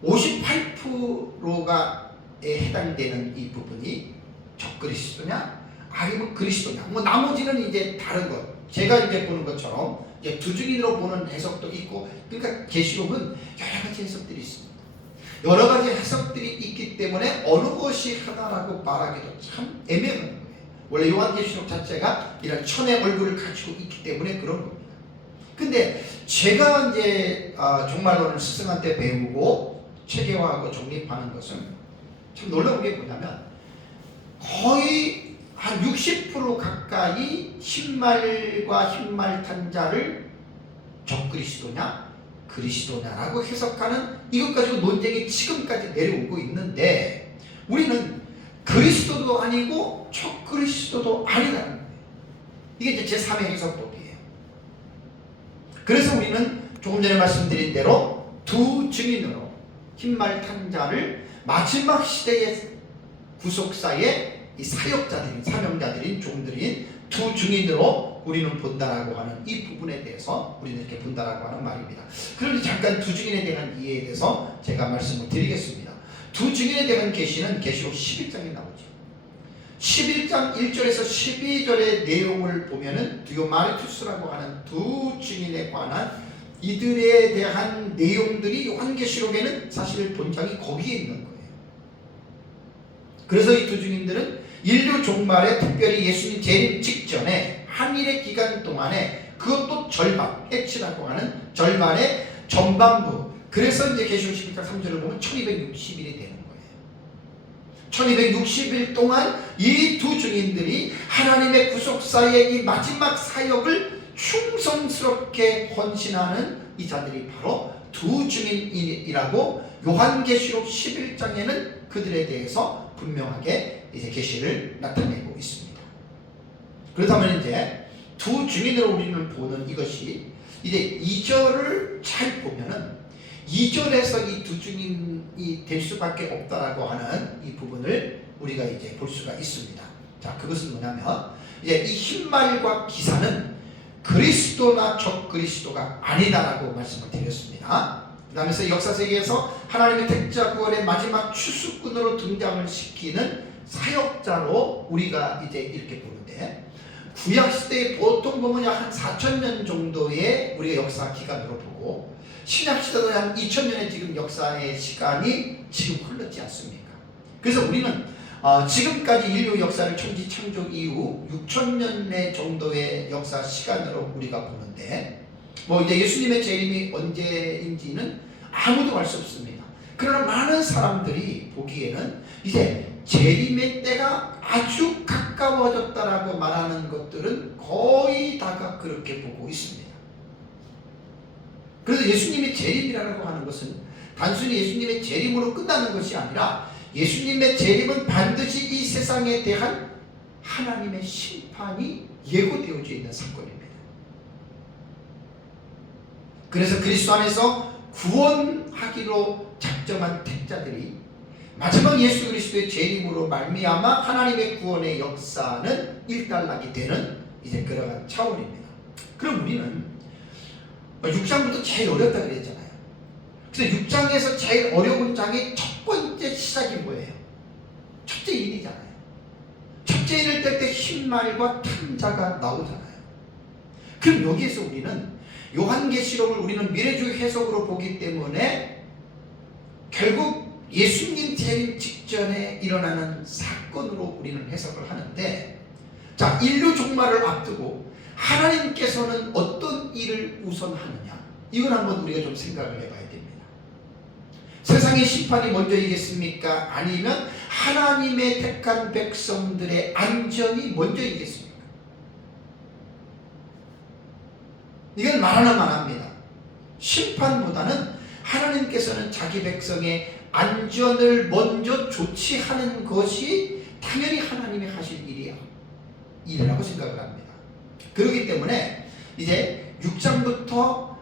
58%가 해당되는 이 부분이 적그리스도냐 아니면 그리스도냐, 뭐 나머지는 이제 다른 것. 제가 이제 보는 것처럼 이제 두 증인으로 보는 해석도 있고, 그러니까 계시록은 여러 가지 해석들이 있습니다. 여러 가지 해석들이 있기 때문에 어느 것이 하나라고 말하기도 참 애매한 거예요. 원래 요한계시록 자체가 이런 천의 얼굴을 가지고 있기 때문에 그런 겁니다. 근데 제가 이제 종말론을 스승한테 배우고 체계화하고 정립하는 것은 참 놀라운 게 뭐냐면 거의 한 60% 가까이 흰말과 흰말탄 자를 적그리스도냐 그리스도냐라고 해석하는 이것 가지고 논쟁이 지금까지 내려오고 있는데, 우리는 그리스도도 아니고 적그리스도도 아니라는 거예요. 이게 이제 제3의 해석법이에요. 그래서 우리는 조금 전에 말씀드린 대로 두 증인으로 흰말탄 자를 마지막 시대의 구속사의 이 사역자들인 사명자들인 종들인 두 증인으로 우리는 본다라고 하는 이 부분에 대해서 우리는 이렇게 본다라고 하는 말입니다. 그런데 잠깐 두 증인에 대한 이해에 대해서 제가 말씀을 드리겠습니다. 두 증인에 대한 계시는 계시록 11장에 나오죠. 11장 1절에서 12절의 내용을 보면은 디오마리투스라고 하는 두 증인에 관한 이들에 대한 내용들이 요한계시록에는 사실 본장이 거기에 있는 거예요. 그래서 이 두 증인들은 인류 종말에 특별히 예수님 재림 직전에 한일의 기간 동안에 그것도 절반, 해치라고 하는 절반의 전반부, 그래서 이제 계시록 11장 3절을 보면 1260일이 되는 거예요. 1260일 동안 이 두 증인들이 하나님의 구속사의 이 마지막 사역을 충성스럽게 헌신하는 이 자들이 바로 두 증인이라고 요한계시록 11장에는 그들에 대해서 분명하게 이제 계시를 나타내고 있습니다. 그렇다면 이제 두 증인으로 우리는 보는 이것이 이제 2절을 잘 보면은 2절에서 이 두 증인이 될 수밖에 없다라고 하는 이 부분을 우리가 이제 볼 수가 있습니다. 자, 그것은 뭐냐면 이제 이 흰말과 기사는 그리스도나 적그리스도가 아니다라고 말씀을 드렸습니다. 그 다음에 역사세계에서 하나님의 택자 구원의 마지막 추수꾼으로 등장을 시키는 사역자로 우리가 이제 이렇게 보는데, 구약시대에 보통 보면 약 한 4000년 정도의 우리가 역사 기간으로 보고, 신약시대도 한 2000년의 지금 역사의 시간이 지금 흘렀지 않습니까? 그래서 우리는 지금까지 인류 역사를 천지 창조 이후 6000년의 정도의 역사 시간으로 우리가 보는데, 뭐 이제 예수님의 재림이 언제인지는 아무도 알 수 없습니다. 그러나 많은 사람들이 보기에는 이제 재림의 때가 아주 가까워졌다라고 말하는 것들은 거의 다가 그렇게 보고 있습니다. 그래서 예수님의 재림이라고 하는 것은 단순히 예수님의 재림으로 끝나는 것이 아니라 예수님의 재림은 반드시 이 세상에 대한 하나님의 심판이 예고되어져 있는 사건입니다. 그래서 그리스도 안에서 구원하기로 작정한 택자들이 마지막 예수 그리스도의 재림으로 말미암아 하나님의 구원의 역사는 일단락이 되는 이제 그러한 차원입니다. 그럼 우리는 6장부터 제일 어렵다 그랬잖아요. 그래서 6장에서 제일 어려운 장의 첫 번째 시작이 뭐예요? 첫째 인이잖아요. 첫째 인을 뗄 때 흰말과 탕자가 나오잖아요. 그럼 여기에서 우리는 요한계시록을 우리는 미래주 해석으로 보기 때문에 결국 예수님 재림 직전에 일어나는 사건으로 우리는 해석을 하는데, 자, 인류 종말을 앞두고 하나님께서는 어떤 일을 우선하느냐, 이걸 한번 우리가 좀 생각을 해봐야 됩니다. 세상의 심판이 먼저이겠습니까? 아니면 하나님의 택한 백성들의 안전이 먼저이겠습니까? 이건 말하나 말합니다. 심판보다는 하나님께서는 자기 백성의 안전을 먼저 조치하는 것이 당연히 하나님이 하실 일이라고 생각을 합니다. 그렇기 때문에 이제 6장부터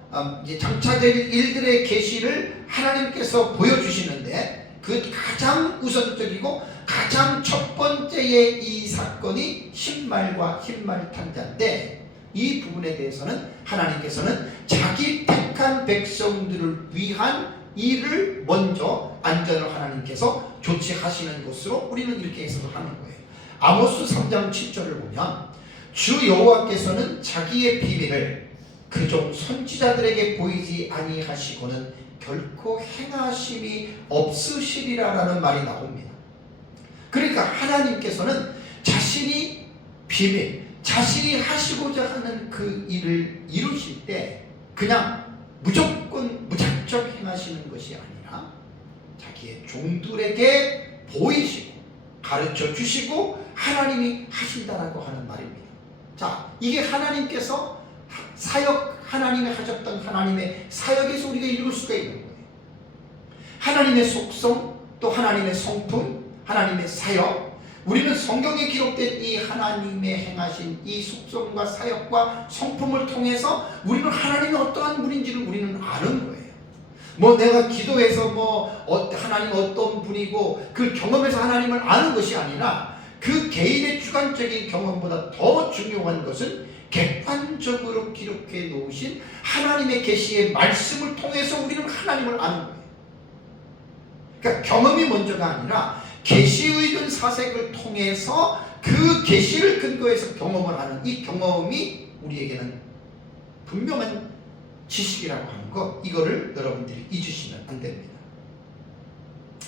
이제 장차될 일들의 계시를 하나님께서 보여주시는데 그 가장 우선적이고 가장 첫 번째의 이 사건이 신말과 흰말탄자인데 이 부분에 대해서는 하나님께서는 자기 택한 백성들을 위한 일을 먼저 안전을 하나님께서 조치하시는 것으로 우리는 이렇게 해석을 하는 거예요. 아모스 3장 7절을 보면 주 여호와께서는 자기의 비밀을 그종 선지자들에게 보이지 아니하시고는 결코 행하심이 없으시리라라는 말이 나옵니다. 그러니까 하나님께서는 자신이 비밀, 자신이 하시고자 하는 그 일을 이루실 때 그냥 무조건 무작정 행하시는 것이 아니라 자기의 종들에게 보이시고 가르쳐 주시고 하나님이 하신다라고 하는 말입니다. 자, 이게 하나님께서 하나님이 하셨던 하나님의 사역에서 우리가 읽을 수가 있는 거예요. 하나님의 속성, 또 하나님의 성품, 하나님의 사역, 우리는 성경에 기록된 이 하나님의 행하신 이 속성과 사역과 성품을 통해서 우리는 하나님이 어떠한 분인지를 우리는 아는 거예요. 뭐 내가 기도해서 하나님 어떤 분이고 그 경험에서 하나님을 아는 것이 아니라 그 개인의 주관적인 경험보다 더 중요한 것은 객관적으로 기록해 놓으신 하나님의 계시의 말씀을 통해서 우리는 하나님을 아는 거예요. 그러니까 경험이 먼저가 아니라 계시의 사색을 통해서 그 계시를 근거해서 경험을 하는 이 경험이 우리에게는 분명한 지식이라고 하는 것, 이거를 여러분들이 잊으시면 안 됩니다.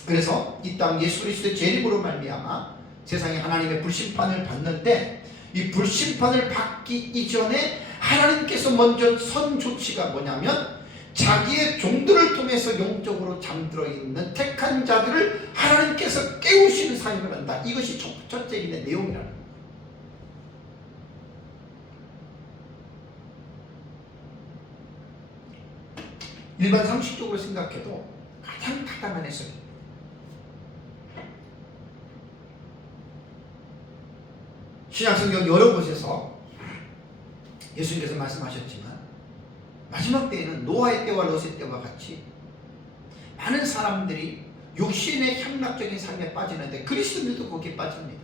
그래서 이 땅 예수 그리스도의 재림으로 말미암아 세상에 하나님의 불심판을 받는데 이 불심판을 받기 이전에 하나님께서 먼저 선 조치가 뭐냐면 자기의 종들을 통해서 영적으로 잠들어 있는 택한 자들을 하나님께서 깨우시는 사역을 한다. 이것이 첫째 일의 내용이라는 거예요. 일반 상식적으로 생각해도 가장 타당한 해석입니다. 신약성경 여러 곳에서 예수님께서 말씀하셨지만 마지막 때에는 노아의 때와 롯의 때와 같이 많은 사람들이 육신의 향락적인 삶에 빠지는데 그리스도인들도 거기에 빠집니다.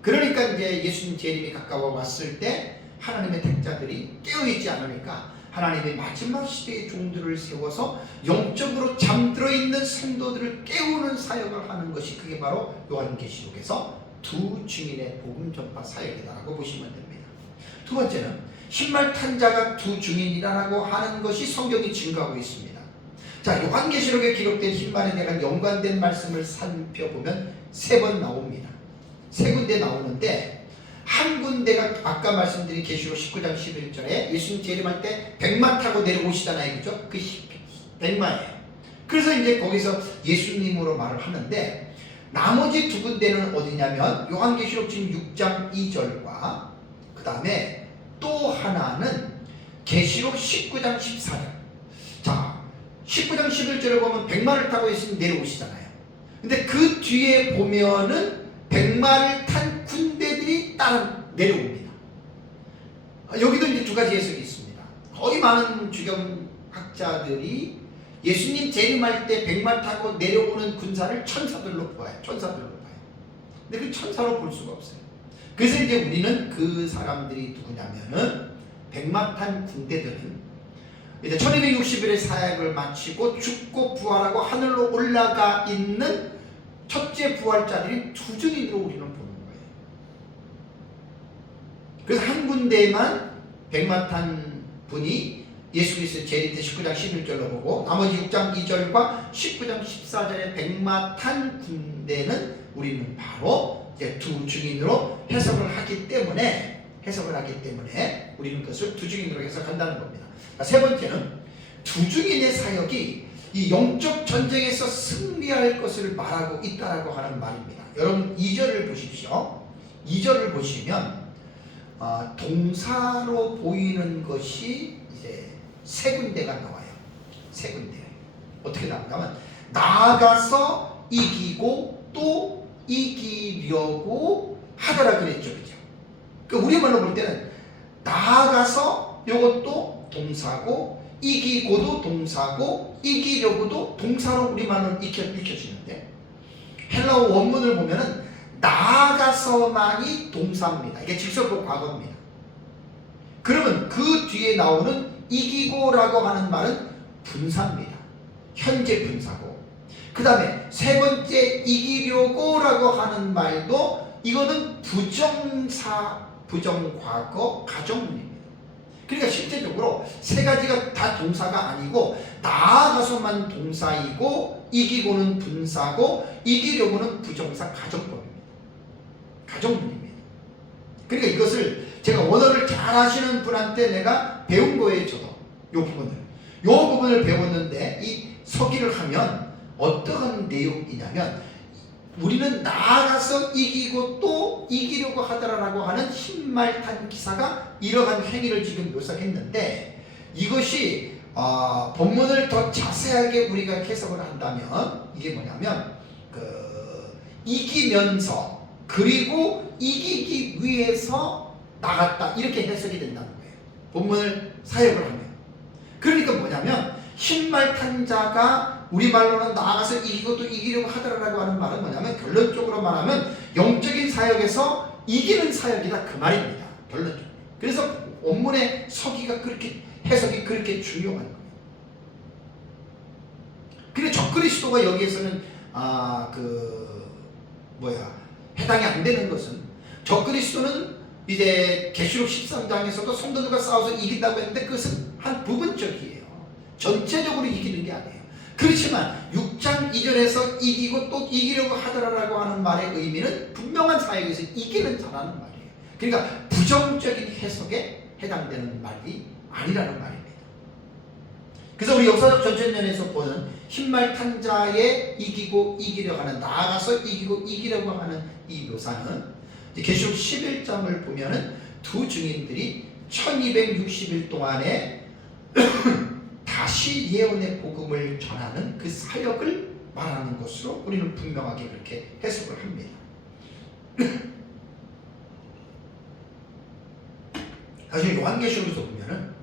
그러니까 이제 예수님 재림이 가까워 왔을 때 하나님의 택자들이 깨어있지 않으니까 하나님의 마지막 시대의 종들을 세워서 영적으로 잠들어 있는 성도들을 깨우는 사역을 하는 것이 그게 바로 요한계시록에서 두 증인의 복음 전파 사역이다라고 보시면 됩니다. 두 번째는 흰말탄자가 두 증인이라고 하는 것이 성경이 증거하고 있습니다. 자, 요한계시록에 기록된 흰말에 대한 연관된 말씀을 살펴보면 세 번 나옵니다. 세 군데 나오는데 한 군데가 아까 말씀드린 계시록 19장 11절에 예수님 재림할 때 백마 타고 내려오시잖아요. 그죠? 그 백마예요. 그래서 이제 거기서 예수님으로 말을 하는데 나머지 두 군데는 어디냐면 요한계시록 지금 6장 2절과 그 다음에 또 하나는 계시록 19장 14절. 자, 19장 11절을 보면 백마를 타고 예수님 내려오시잖아요. 근데 그 뒤에 보면은 백마를 탄 군대들이 따라 내려옵니다. 여기도 이제 두 가지 해석이 있습니다. 거의 많은 주경학자들이 예수님 재림할 때 백마 타고 내려오는 군사를 천사들로 봐요. 천사들로 봐요. 근데 그 천사로 볼 수가 없어요. 그래서 이제 우리는 그 사람들이 누구냐면은 백마 탄 군대들은 이제 1260일의 사역을 마치고 죽고 부활하고 하늘로 올라가 있는 첫째 부활자들이 두 증인으로 우리는 보는 거예요. 그래서 한 군데만 백마 탄 분이 예수 그리스도의 재림 때 19장 11절로 보고 나머지 6장 2절과 19장 14절의 백마 탄 군대는 우리는 바로 이제 두 증인으로 해석을 하기 때문에 우리는 그것을 두 증인으로 해석한다는 겁니다. 세 번째는 두 증인의 사역이 이 영적 전쟁에서 승리할 것을 말하고 있다라고 하는 말입니다. 여러분 2절을 보십시오. 2절을 보시면 동사로 보이는 것이 이제 세 군데가 나와요. 세 군데. 어떻게 나오냐면 나아가서 이기고 또 이기려고 하더라 그랬죠. 그죠? 그러니까 우리말로 볼 때는 나아가서 요것도 동사고 이기고도 동사고 이기려고도 동사로 우리말로 읽혀지는데 헬라어 원문을 보면은 나아가서만이 동사입니다. 이게 직설적 과거입니다. 그러면 그 뒤에 나오는 이기고라고 하는 말은 분사입니다. 현재 분사고 그 다음에 세 번째 이기려고라고 하는 말도 이거는 부정사, 부정과거, 가정문입니다. 그러니까 실제적으로 세 가지가 다 동사가 아니고 나아가서만 동사이고 이기고는 분사고 이기려고는 부정사 가정법입니다. 가정문입니다. 그러니까 이것을 제가 원어를 잘 하시는 분한테 내가 배운 거예요. 저도 요 부분을 배웠는데 이 서기를 하면 어떠한 내용이냐면 우리는 나아가서 이기고 또 이기려고 하더라라고 하는 흰말탄 기사가 이러한 행위를 지금 묘사했는데 이것이 본문을 더 자세하게 우리가 해석을 한다면 이게 뭐냐면 이기면서 그리고 이기기 위해서 나갔다 이렇게 해석이 된다는 거예요. 본문을 사역을 하면. 그러니까 뭐냐면 흰말탄 자가 우리말로는 나아가서 이기고 또 이기려고 하더라라고 하는 말은 뭐냐면 결론적으로 말하면 영적인 사역에서 이기는 사역이다 그 말입니다. 결론적으로. 그래서 원문의 서기가 그렇게 해석이 그렇게 중요한 거예요. 근데 적그리스도가 여기에서는 해당이 안 되는 것은 적그리스도는 이제 계시록 13장에서도 성도들과 싸워서 이긴다고 했는데 그것은 한 부분적이에요. 전체적으로 이기는 게 아니에요. 그렇지만 6장 2절에서 이기고 또 이기려고 하더라라고 하는 말의 의미는 분명한 사역에서 이기는 자라는 말이에요. 그러니까 부정적인 해석에 해당되는 말이 아니라는 말입니다. 그래서 우리 역사적 전천년에서 보는 흰말탄 자의 이기고 이기려고 하는 나아가서 이기고 이기려고 하는 이 묘사는 계시록 11장을 보면은 두 증인들이 1260일 동안에 다시 예언의 복음을 전하는 그 사역을 말하는 것으로 우리는 분명하게 그렇게 해석을 합니다. 사실 요한계시록에서 보면은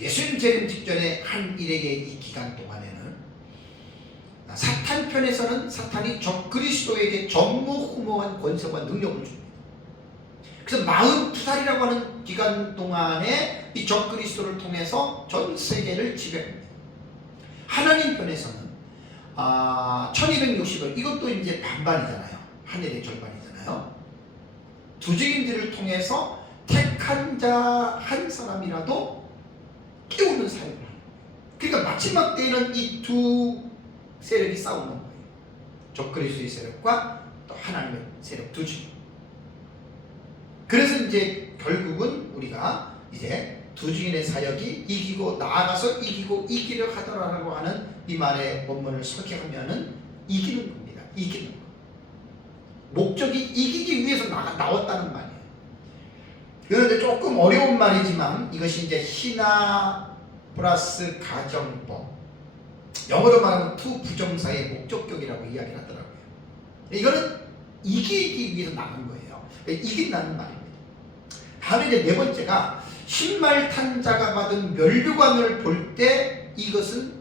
예수님 재림 직전에 한 일에게 이 기간 동안에는 사탄 편에서는 사탄이 적그리스도에게 전무후무한 권세와 능력을 줍니다. 그래서 42살이라고 하는 기간 동안에 이 적그리스도를 통해서 전 세계를 지배합니다. 하나님 편에서는 1260일 이것도 이제 반반이잖아요. 하늘의 절반이잖아요. 두 증인들을 통해서 택한 자 한 사람이라도 깨우는 사역을 하는 거예요. 그러니까 마지막 때에는 이 두 세력이 싸우는 거예요. 적그리스도의 세력과 또 하나님의 세력 두 증인. 그래서 이제 결국은 우리가 이제 두 증인의 사역이 이기고 나아가서 이기고 이기려 하더라라고 하는 이 말의 원문을 설계하면은 이기는 겁니다. 이기는 거. 목적이 이기기 위해서 나왔다는 말이에요. 그런데 조금 어려운 말이지만 이것이 이제 신화 플러스 가정법. 영어로 말하면 투 부정사의 목적격이라고 이야기를 하더라고요. 이거는 이기기 위해서 나간 거예요. 이긴다는 말입니다. 다음에 이제 네 번째가 흰말탄 자가 받은 면류관을 볼 때 이것은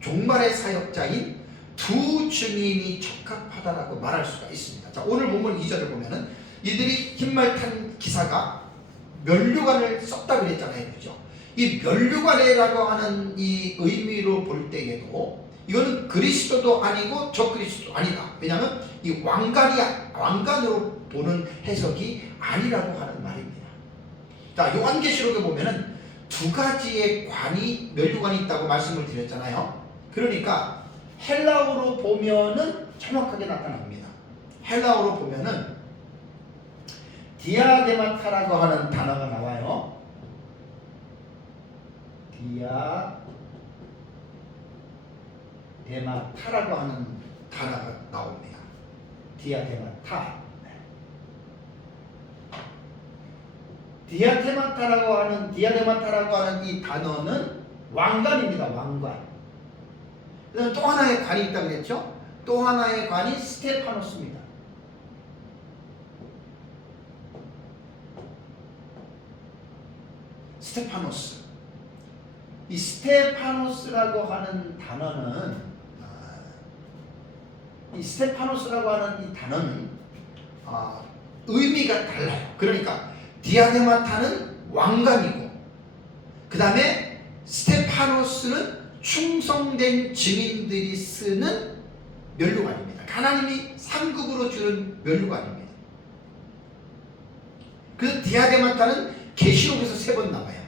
종말의 사역자인 두 증인이 적합하다라고 말할 수가 있습니다. 자, 오늘 본문 2절을 보면은 이들이 흰말탄 기사가 면류관을 썼다 그랬잖아요. 그죠? 이 면류관이라고 하는 이 의미로 볼 때에도 이거는 그리스도도 아니고 적그리스도 아니다. 왜냐하면 이 왕관으로 보는 해석이 아니라고 하는 말입니다. 자, 요한계시록에 보면은 두 가지의 관이 면류관이 있다고 말씀을 드렸잖아요. 그러니까 헬라어로 보면은 정확하게 나타납니다. 헬라어로 보면은 디아데마타라고 하는 단어가 나와요. 디아데마타라고 하는 단어가 나옵니다. 디아데마타. 디아데마타라고 하는 이 단어는 왕관입니다. 왕관. 또 하나의 관이 있다고 그랬죠? 또 하나의 관이 스테파노스입니다. 스테파노스. 이 스테파노스라고 하는 단어는 의미가 달라요. 그러니까 디아데마타는 왕관이고, 그 다음에 스테파노스는 충성된 증인들이 쓰는 면류관입니다. 하나님이 상급으로 주는 면류관입니다. 그래서 디아데마타는 계시록에서 3번 나와요.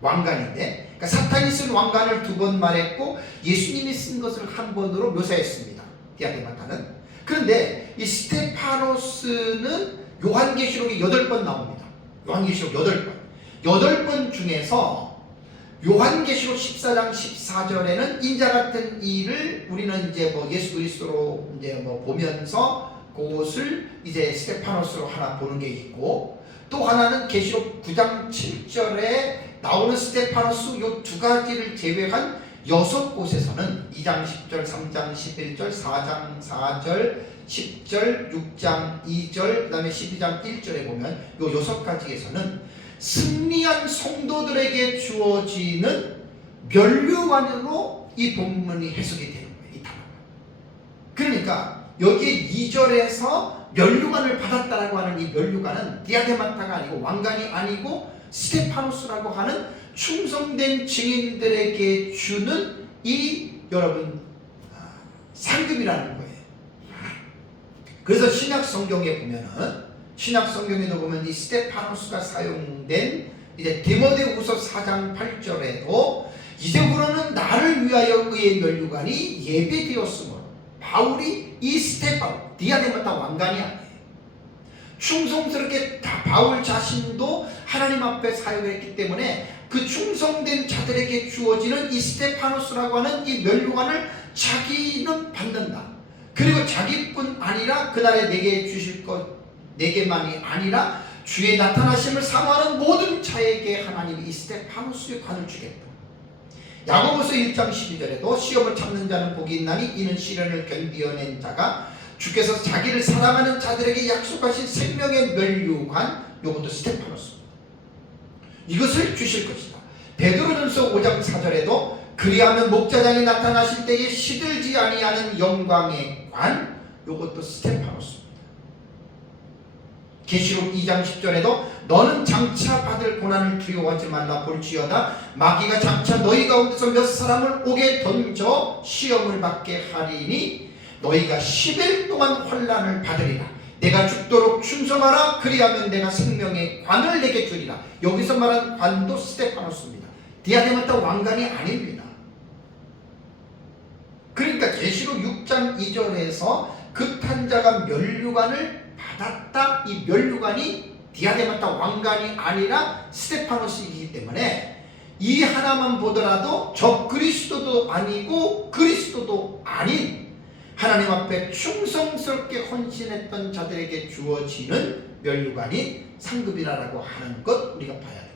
왕관인데, 그러니까 사탄이 쓴 왕관을 2번 말했고 예수님이 쓴 것을 1번으로 묘사했습니다. 디아데마타는. 그런데 이 스테파노스는 요한계시록에 8번 나옵니다. 요한계시록 8번. 8번 중에서 요한계시록 14장 14절에는 인자 같은 일을 우리는 이제 예수 그리스도로 이제 보면서 그것을 이제 스테파노스로 하나 보는 게 있고, 또 하나는 계시록 9장 7절에 나오는 스테파노스 요 2가지를 제외한 6곳에서는 2장 10절, 3장 11절, 4장 4절, 10절, 6장 2절, 그 다음에 12장 1절에 보면 요 6가지에서는 승리한 성도들에게 주어지는 면류관으로 이 본문이 해석이 되는 거예요. 이 단어가. 그러니까 여기에 2절에서 면류관을 받았다라고 하는 이 면류관은 디아데마타가 아니고 왕관이 아니고 스테파노스라고 하는 충성된 증인들에게 주는 이 여러분 상급이라는 거예요. 그래서 신약 성경에 보면은, 신약 성경에도 보면 이 스테파노스가 사용된 이제 디모데후서 4장 8절에도 이제부로는 나를 위하여 그의 면류관이 예배되었으므로, 바울이 이 스테파노 디아데마타 왕관이 아니에요. 충성스럽게 바울 자신도 하나님 앞에 사역했기 때문에 그 충성된 자들에게 주어지는 이 스테파노스라고 하는 이 면류관을 자기는 받는다. 그리고 자기뿐 아니라 그날에 내게 주실 것, 내게만이 아니라 주의 나타나심을 사모하는 모든 자에게 하나님이 이 스테파노스의 관을 주겠다. 야고보서 1장 12절에도 시험을 참는 자는 복이 있나니 이는 시련을 견디어낸 자가 주께서 자기를 사랑하는 자들에게 약속하신 생명의 면류관, 요것도 스테파노스입니다. 이것을 주실 것이다. 베드로전서 5장 4절에도 그리하면 목자장이 나타나실 때에 시들지 아니하는 영광의 관, 요것도 스테파노스입니다. 계시록 2장 10절에도 너는 장차 받을 고난을 두려워하지 말라. 볼지어다 마귀가 장차 너희 가운데서 몇 사람을 옥에 던져 시험을 받게 하리니 너희가 10일 동안 환난을 받으리라. 내가 죽도록 충성하라. 그리하면 내가 생명의 관을 내게 주리라. 여기서 말한 관도 스테파노스입니다. 디아데마타 왕관이 아닙니다. 그러니까 계시록 6장 2절에서 그 탄자가 면류관을 받았다. 이 면류관이 디아데마타 왕관이 아니라 스테파노스이기 때문에 이 하나만 보더라도 저 그리스도도 아니고 그리스도도 아닌 하나님 앞에 충성스럽게 헌신했던 자들에게 주어지는 면류관이 상급이라고 하는 것 우리가 봐야 됩니다.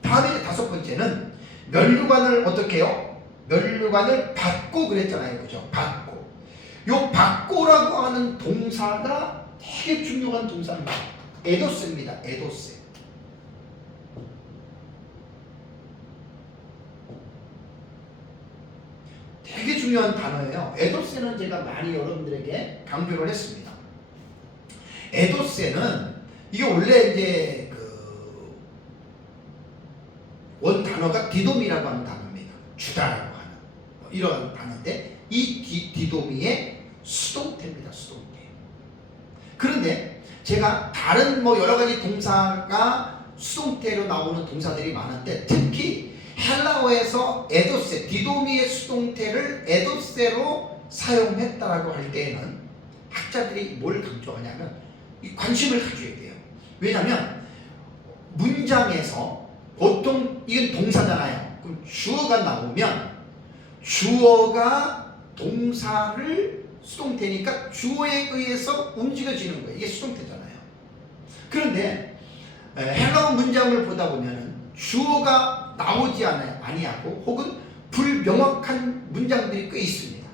다음에 5번째는 면류관을 어떻게 해요? 면류관을 받고 그랬잖아요. 그죠? 받고. 요 받고라고 하는 동사가 되게 중요한 동사입니다. 에도스입니다. 에도스. 되게 중요한 단어예요. 에도세는 제가 많이 여러분들에게 강조를 했습니다. 에도세는 이게 원래 이제 원 단어가 디돔이라고 하는 단어입니다. 주다라고 하는 이런 단어인데 이 디돔이의 수동태입니다. 수동태. 그런데 제가 다른 여러 가지 동사가 수동태로 나오는 동사들이 많은데 특히 헬라어에서 에도세, 디도미의 수동태를 에도세로 사용했다라고 할 때에는 학자들이 뭘 강조하냐면 이 관심을 가져야 돼요. 왜냐하면 문장에서 보통 이건 동사잖아요. 그럼 주어가 나오면 주어가 동사를 수동태니까 주어에 의해서 움직여지는 거예요. 이게 수동태잖아요. 그런데 헬라어 문장을 보다 보면은 주어가 나오지 아니하고 혹은 불명확한 문장들이 꽤 있습니다.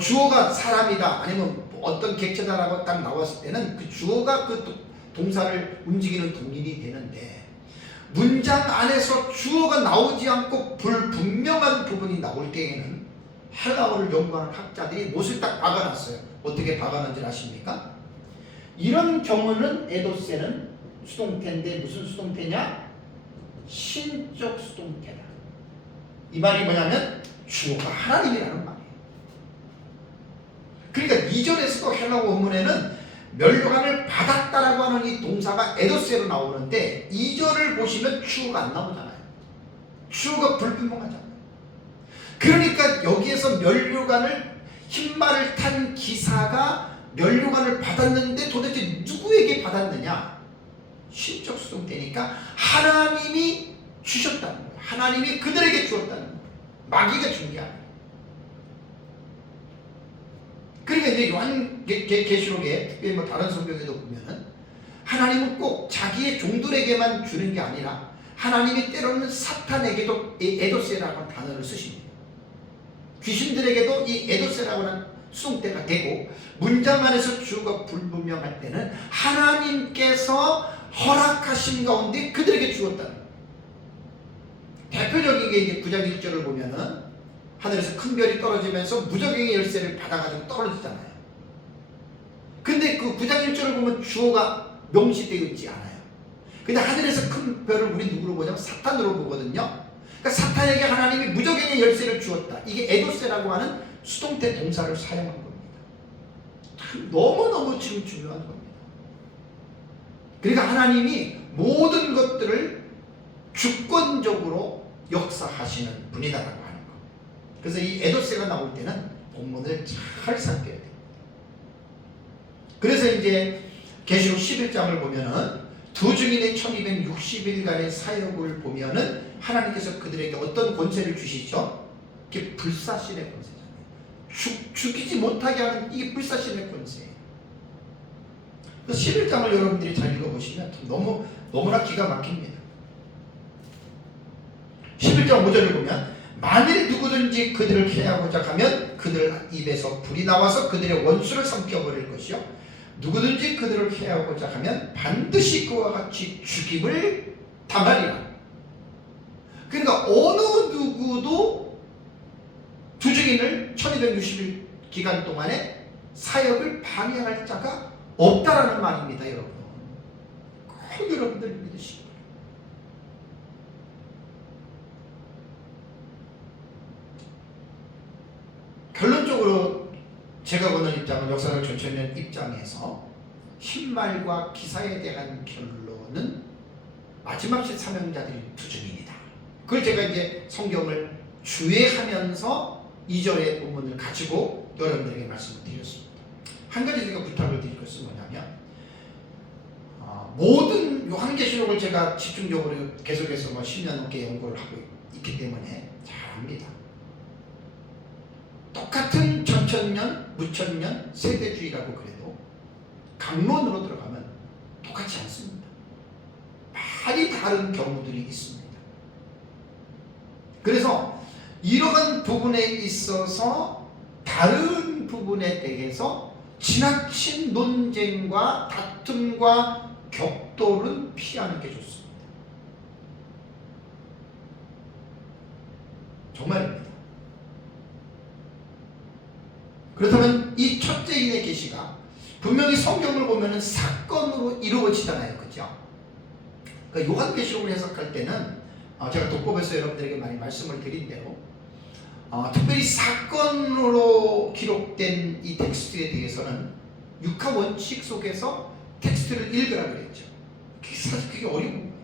주어가 사람이다 아니면 어떤 객체다라고 딱 나왔을 때는 그 주어가 그 동사를 움직이는 동인이 되는데 문장 안에서 주어가 나오지 않고 불분명한 부분이 나올 때에는 헬라어를 연구하는 학자들이 못을 딱 박아놨어요. 어떻게 박아놨는지 아십니까? 이런 경우는 에도세는 수동태인데 무슨 수동태냐? 신적 수동태다. 이 말이 뭐냐면 주어가 하나님이라는 말이에요. 그러니까 2절에서도 헬라어 원문에는 멸류관을 받았다라고 하는 이 동사가 에도세로 나오는데 2절을 보시면 주어가 안 나오잖아요. 주어가 불분명하잖아요. 그러니까 여기에서 멸류관을 흰말을 탄 기사가 멸류관을 받았는데 도대체 누구에게 받았느냐? 신적 수동태니까 하나님이 주셨다는 거예요. 하나님이 그들에게 주었다는 거예요. 마귀가 준 게 아니에요. 그러니까 이제 요한계시록에 특별히 뭐 다른 성경에도 보면은 하나님은 꼭 자기의 종들에게만 주는 게 아니라 하나님이 때로는 사탄에게도 이 에도세라고 하는 단어를 쓰십니다. 귀신들에게도 이 에도세라고 하는 수동태가 되고 문장 안에서 주어가 불분명할 때는 하나님께서 허락하신 가운데 그들에게 주었다는 거예요. 대표적인 게 이제 9장 1절을 보면은 하늘에서 큰 별이 떨어지면서 무적행의 열쇠를 받아가지고 떨어지잖아요. 근데 그 9장 1절을 보면 주어가 명시되어 있지 않아요. 근데 하늘에서 큰 별을 우리 누구로 보냐면 사탄으로 보거든요. 그러니까 사탄에게 하나님이 무적행의 열쇠를 주었다. 이게 에도세라고 하는 수동태 동사를 사용한 겁니다. 너무너무 지금 중요한 겁니다. 그러니까 하나님이 모든 것들을 주권적으로 역사하시는 분이다라고 하는 거. 그래서 이 에도세가 나올 때는 본문을 잘 살펴야 돼요. 그래서 이제 계시록 11장을 보면은 두 증인의 1260일간의 사역을 보면은 하나님께서 그들에게 어떤 권세를 주시죠? 이게 불사신의 권세잖아요. 죽이지 못하게 하는 이게 불사신의 권세예요. 11장을 여러분들이 잘 읽어보시면 너무나 기가 막힙니다. 11장 5절을 보면 만일 누구든지 그들을 해하고자 하면 그들 입에서 불이 나와서 그들의 원수를 삼켜버릴 것이요 누구든지 그들을 해하고자 하면 반드시 그와 같이 죽임을 당하리라. 그러니까 어느 누구도 두 증인을 1260일 기간 동안에 사역을 방해할 자가 없다라는 말입니다. 여러분 꼭 여러분들 믿으시기 바랍니다. 결론적으로 제가 보는 입장은 역사적 전천년 입장에서 흰말과 기사에 대한 결론은 마지막 시 사명자들이 두 증인이다. 그걸 제가 이제 성경을 주의하면서 2절의 본문을 가지고 여러분들에게 말씀을 드렸습니다. 한 가지 제가 부탁을 드릴 것은 뭐냐면 모든 요한계시록을 제가 집중적으로 계속해서 10년 넘게 연구를 하고 있기 때문에 잘 압니다. 똑같은 전천년, 무천년, 세대주의라고 그래도 강론으로 들어가면 똑같지 않습니다. 많이 다른 경우들이 있습니다. 그래서 이러한 부분에 있어서 다른 부분에 대해서 지나친 논쟁과 다툼과 격돌은 피하는 게 좋습니다. 정말입니다. 그렇다면 이 첫째인의 계시가 분명히 성경을 보면은 사건으로 이루어지잖아요. 그죠? 그러니까 요한계시록을 해석할 때는 제가 독법에서 여러분들에게 많이 말씀을 드린 대로 특별히 사건으로 기록된 이 텍스트에 대해서는 육하 원칙 속에서 텍스트를 읽으라 그랬죠. 사실 그게 어려운 거예요.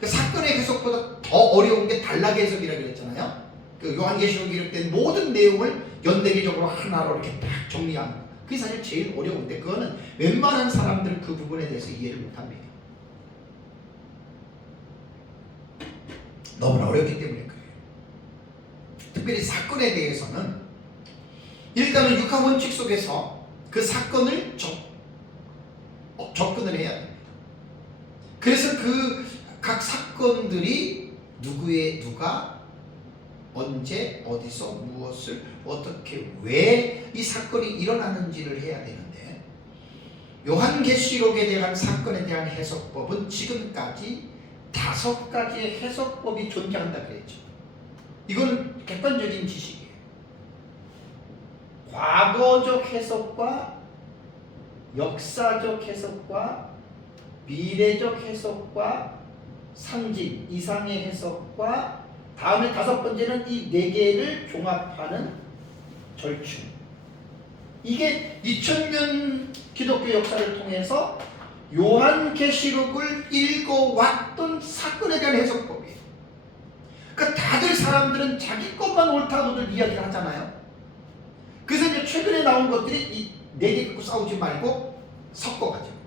그 사건의 해석보다 더 어려운 게 단락 해석이라 그랬잖아요. 그 요한계시록에 기록된 모든 내용을 연대기적으로 하나로 이렇게 딱 정리하는 거. 그게 사실 제일 어려운데 그거는 웬만한 사람들은 그 부분에 대해서 이해를 못합니다. 너무나 어렵기 때문에 그래요. 특별히 사건에 대해서는 일단은 육하 원칙 속에서 그 사건을 접근을 해야 됩니다. 그래서 그 각 사건들이 누가 언제 어디서 무엇을 어떻게 왜 이 사건이 일어나는지를 해야 되는데 요한계시록에 대한 사건에 대한 해석법은 지금까지 5가지의 해석법이 존재한다 그랬죠. 이건 객관적인 지식이에요. 과거적 해석과 역사적 해석과 미래적 해석과 상징, 이상의 해석과 다음에 5번째는 이 4개를 종합하는 절충. 이게 2000년 기독교 역사를 통해서 요한계시록을 읽어왔던 사건에 대한 해석법이에요. 그러니까 다들 사람들은 자기 것만 옳다고들 이야기를 하잖아요. 그래서 이제 최근에 나온 것들이 이 4개 갖고 싸우지 말고 섞어가지고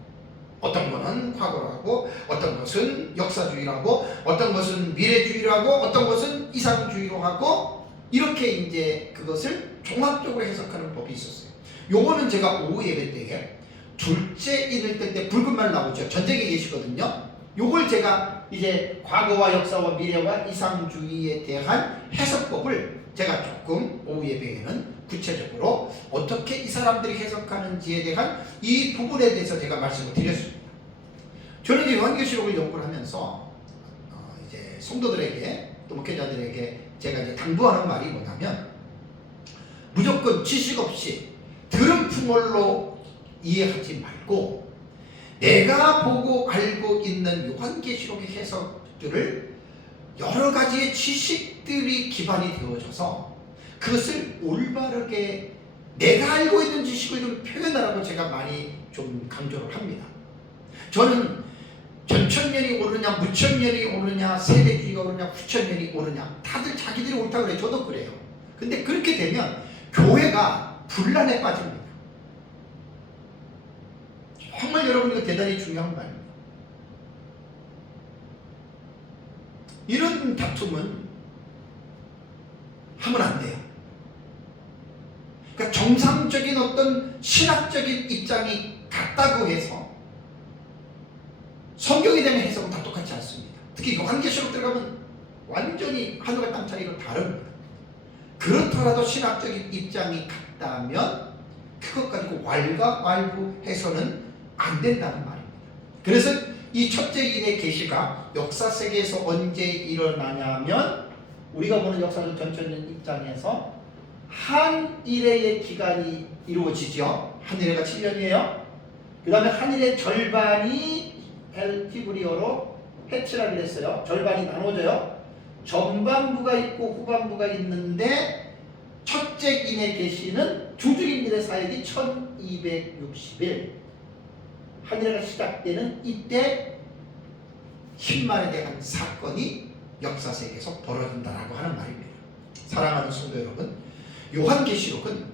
어떤 거는 과거라고, 어떤 것은 역사주의라고, 어떤 것은 미래주의라고, 어떤 것은 이상주의로 하고, 이렇게 이제 그것을 종합적으로 해석하는 법이 있었어요. 요거는 제가 오후 예배 때에 둘째 인을 뗄 때 붉은 말 나오죠. 전쟁에 계시거든요. 요걸 제가 이제 과거와 역사와 미래와 이상주의에 대한 해석법을 제가 조금 오후 예배에는 구체적으로 어떻게 이 사람들이 해석하는지에 대한 이 부분에 대해서 제가 말씀을 드렸습니다. 저는 이제 요한계시록을 연구를 하면서 이제 성도들에게 또 목회자들에게 제가 이제 당부하는 말이 뭐냐면, 무조건 지식 없이 들은 풍월로 이해하지 말고 내가 보고 알고 있는 요한계시록의 해석들을 여러 가지의 지식들이 기반이 되어져서 그것을 올바르게 내가 알고 있는 지식을 좀 표현하라고 제가 많이 좀 강조를 합니다. 저는 전천년이 오르냐 무천년이 오르냐 세대주의가 오르냐 후천년이 오르냐 다들 자기들이 옳다고 그래요. 저도 그래요. 근데 그렇게 되면 교회가 분란에 빠집니다. 정말 여러분 이거 대단히 중요한 말입니다. 이런 다툼은 하면 안 돼요. 그러니까 정상적인 어떤 신학적인 입장이 같다고 해서 성경에 대한 해석은 다 똑같지 않습니다. 특히 요한계시록 들어가면 완전히 하늘과 땅 차이로 다릅니다. 그렇더라도 신학적인 입장이 같다면 그것 가지고 왈가왈부해서는 안 된다는 말입니다. 그래서 이 첫째 인의 계시가 역사 세계에서 언제 일어나냐면 우리가 보는 역사적 전천년 입장에서 한 일회의 기간이 이루어지죠. 한 일회가 7년이에요. 그 다음에 한 일의 절반이 히브리어로 해치라 그랬어요. 절반이 나눠져요. 전반부가 있고 후반부가 있는데 첫째 인의 계시는 주중인들의 사역이 1260일 한 일회가 시작되는 이때 흰말에 대한 사건이 역사 세계에서 벌어진다라고 하는 말입니다. 사랑하는 성도 여러분, 요한계시록은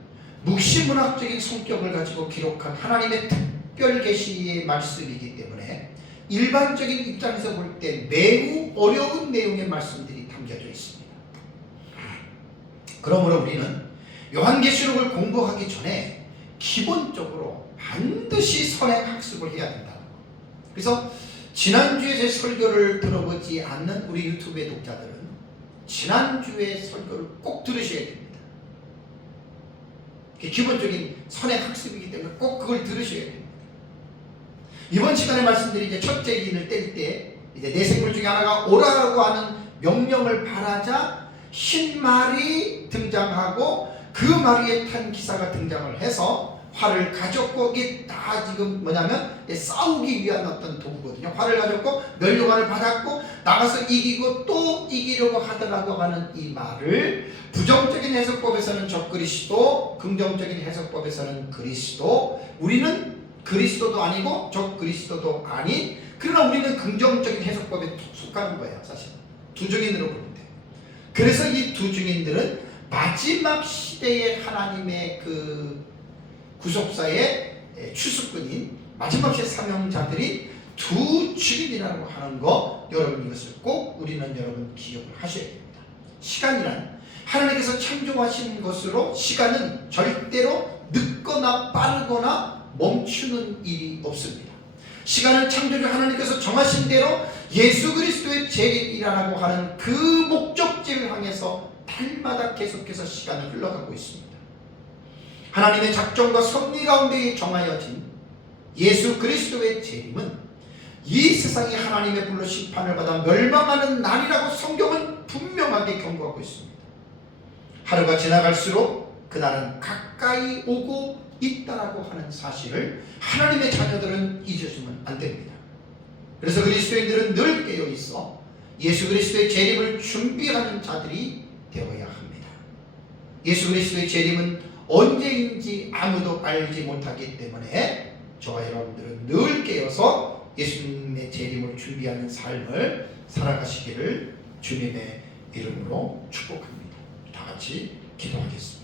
묵시문학적인 성격을 가지고 기록한 하나님의 특별 계시의 말씀이기 때문에 일반적인 입장에서 볼 때 매우 어려운 내용의 말씀들이 담겨져 있습니다. 그러므로 우리는 요한계시록을 공부하기 전에 기본적으로 반드시 선행학습을 해야 된다. 그래서 지난주에 제 설교를 들어보지 않는 우리 유튜브의 독자들은 지난주의 설교를 꼭 들으셔야 됩니다. 기본적인 선행학습이기 때문에 꼭 그걸 들으셔야 됩니다. 이번 시간에 말씀드린 이제 첫째 인을 뗄 때 이제 내 생물 중에 하나가 오라고 하는 명령을 바라자 흰 말이 등장하고 그 말 위에 탄 기사가 등장을 해서 활을 가졌고 이게 다 지금 뭐냐면 싸우기 위한 어떤 도구거든요. 활을 가졌고 면류관을 받았고 나가서 이기고 또 이기려고 하더라고 하는 이 말을 부정적인 해석법에서는 적그리스도, 긍정적인 해석법에서는 그리스도, 우리는 그리스도도 아니고 적그리스도도 아닌, 그러나 우리는 긍정적인 해석법에 속하는 거예요. 사실 두 증인으로 보는데, 그래서 이 두 증인들은 마지막 시대의 하나님의 그 구속사의 추수꾼인 마지막 시대 사명자들이 두 증인이라고 하는 거, 여러분 이것을 꼭 우리는 여러분 기억을 하셔야 됩니다. 시간이란 하나님께서 창조하신 것으로 시간은 절대로 늦거나 빠르거나 멈추는 일이 없습니다. 시간은 창조주 하나님께서 정하신 대로 예수 그리스도의 재림이라고 하는 그 목적지를 향해서 달마다 계속해서 시간을 흘러가고 있습니다. 하나님의 작정과 섭리 가운데 정하여진 예수 그리스도의 재림은 이 세상이 하나님의 불로 심판을 받아 멸망하는 날이라고 성경은 분명하게 경고하고 있습니다. 하루가 지나갈수록 그날은 가까이 오고 있다라고 하는 사실을 하나님의 자녀들은 잊어주면 안 됩니다. 그래서 그리스도인들은 늘 깨어 있어 예수 그리스도의 재림을 준비하는 자들이 되어야 합니다. 예수 그리스도의 재림은 언제인지 아무도 알지 못하기 때문에 저와 여러분들은 늘 깨어서 예수님의 재림을 준비하는 삶을 살아가시기를 주님의 이름으로 축복합니다. 다 같이 기도하겠습니다.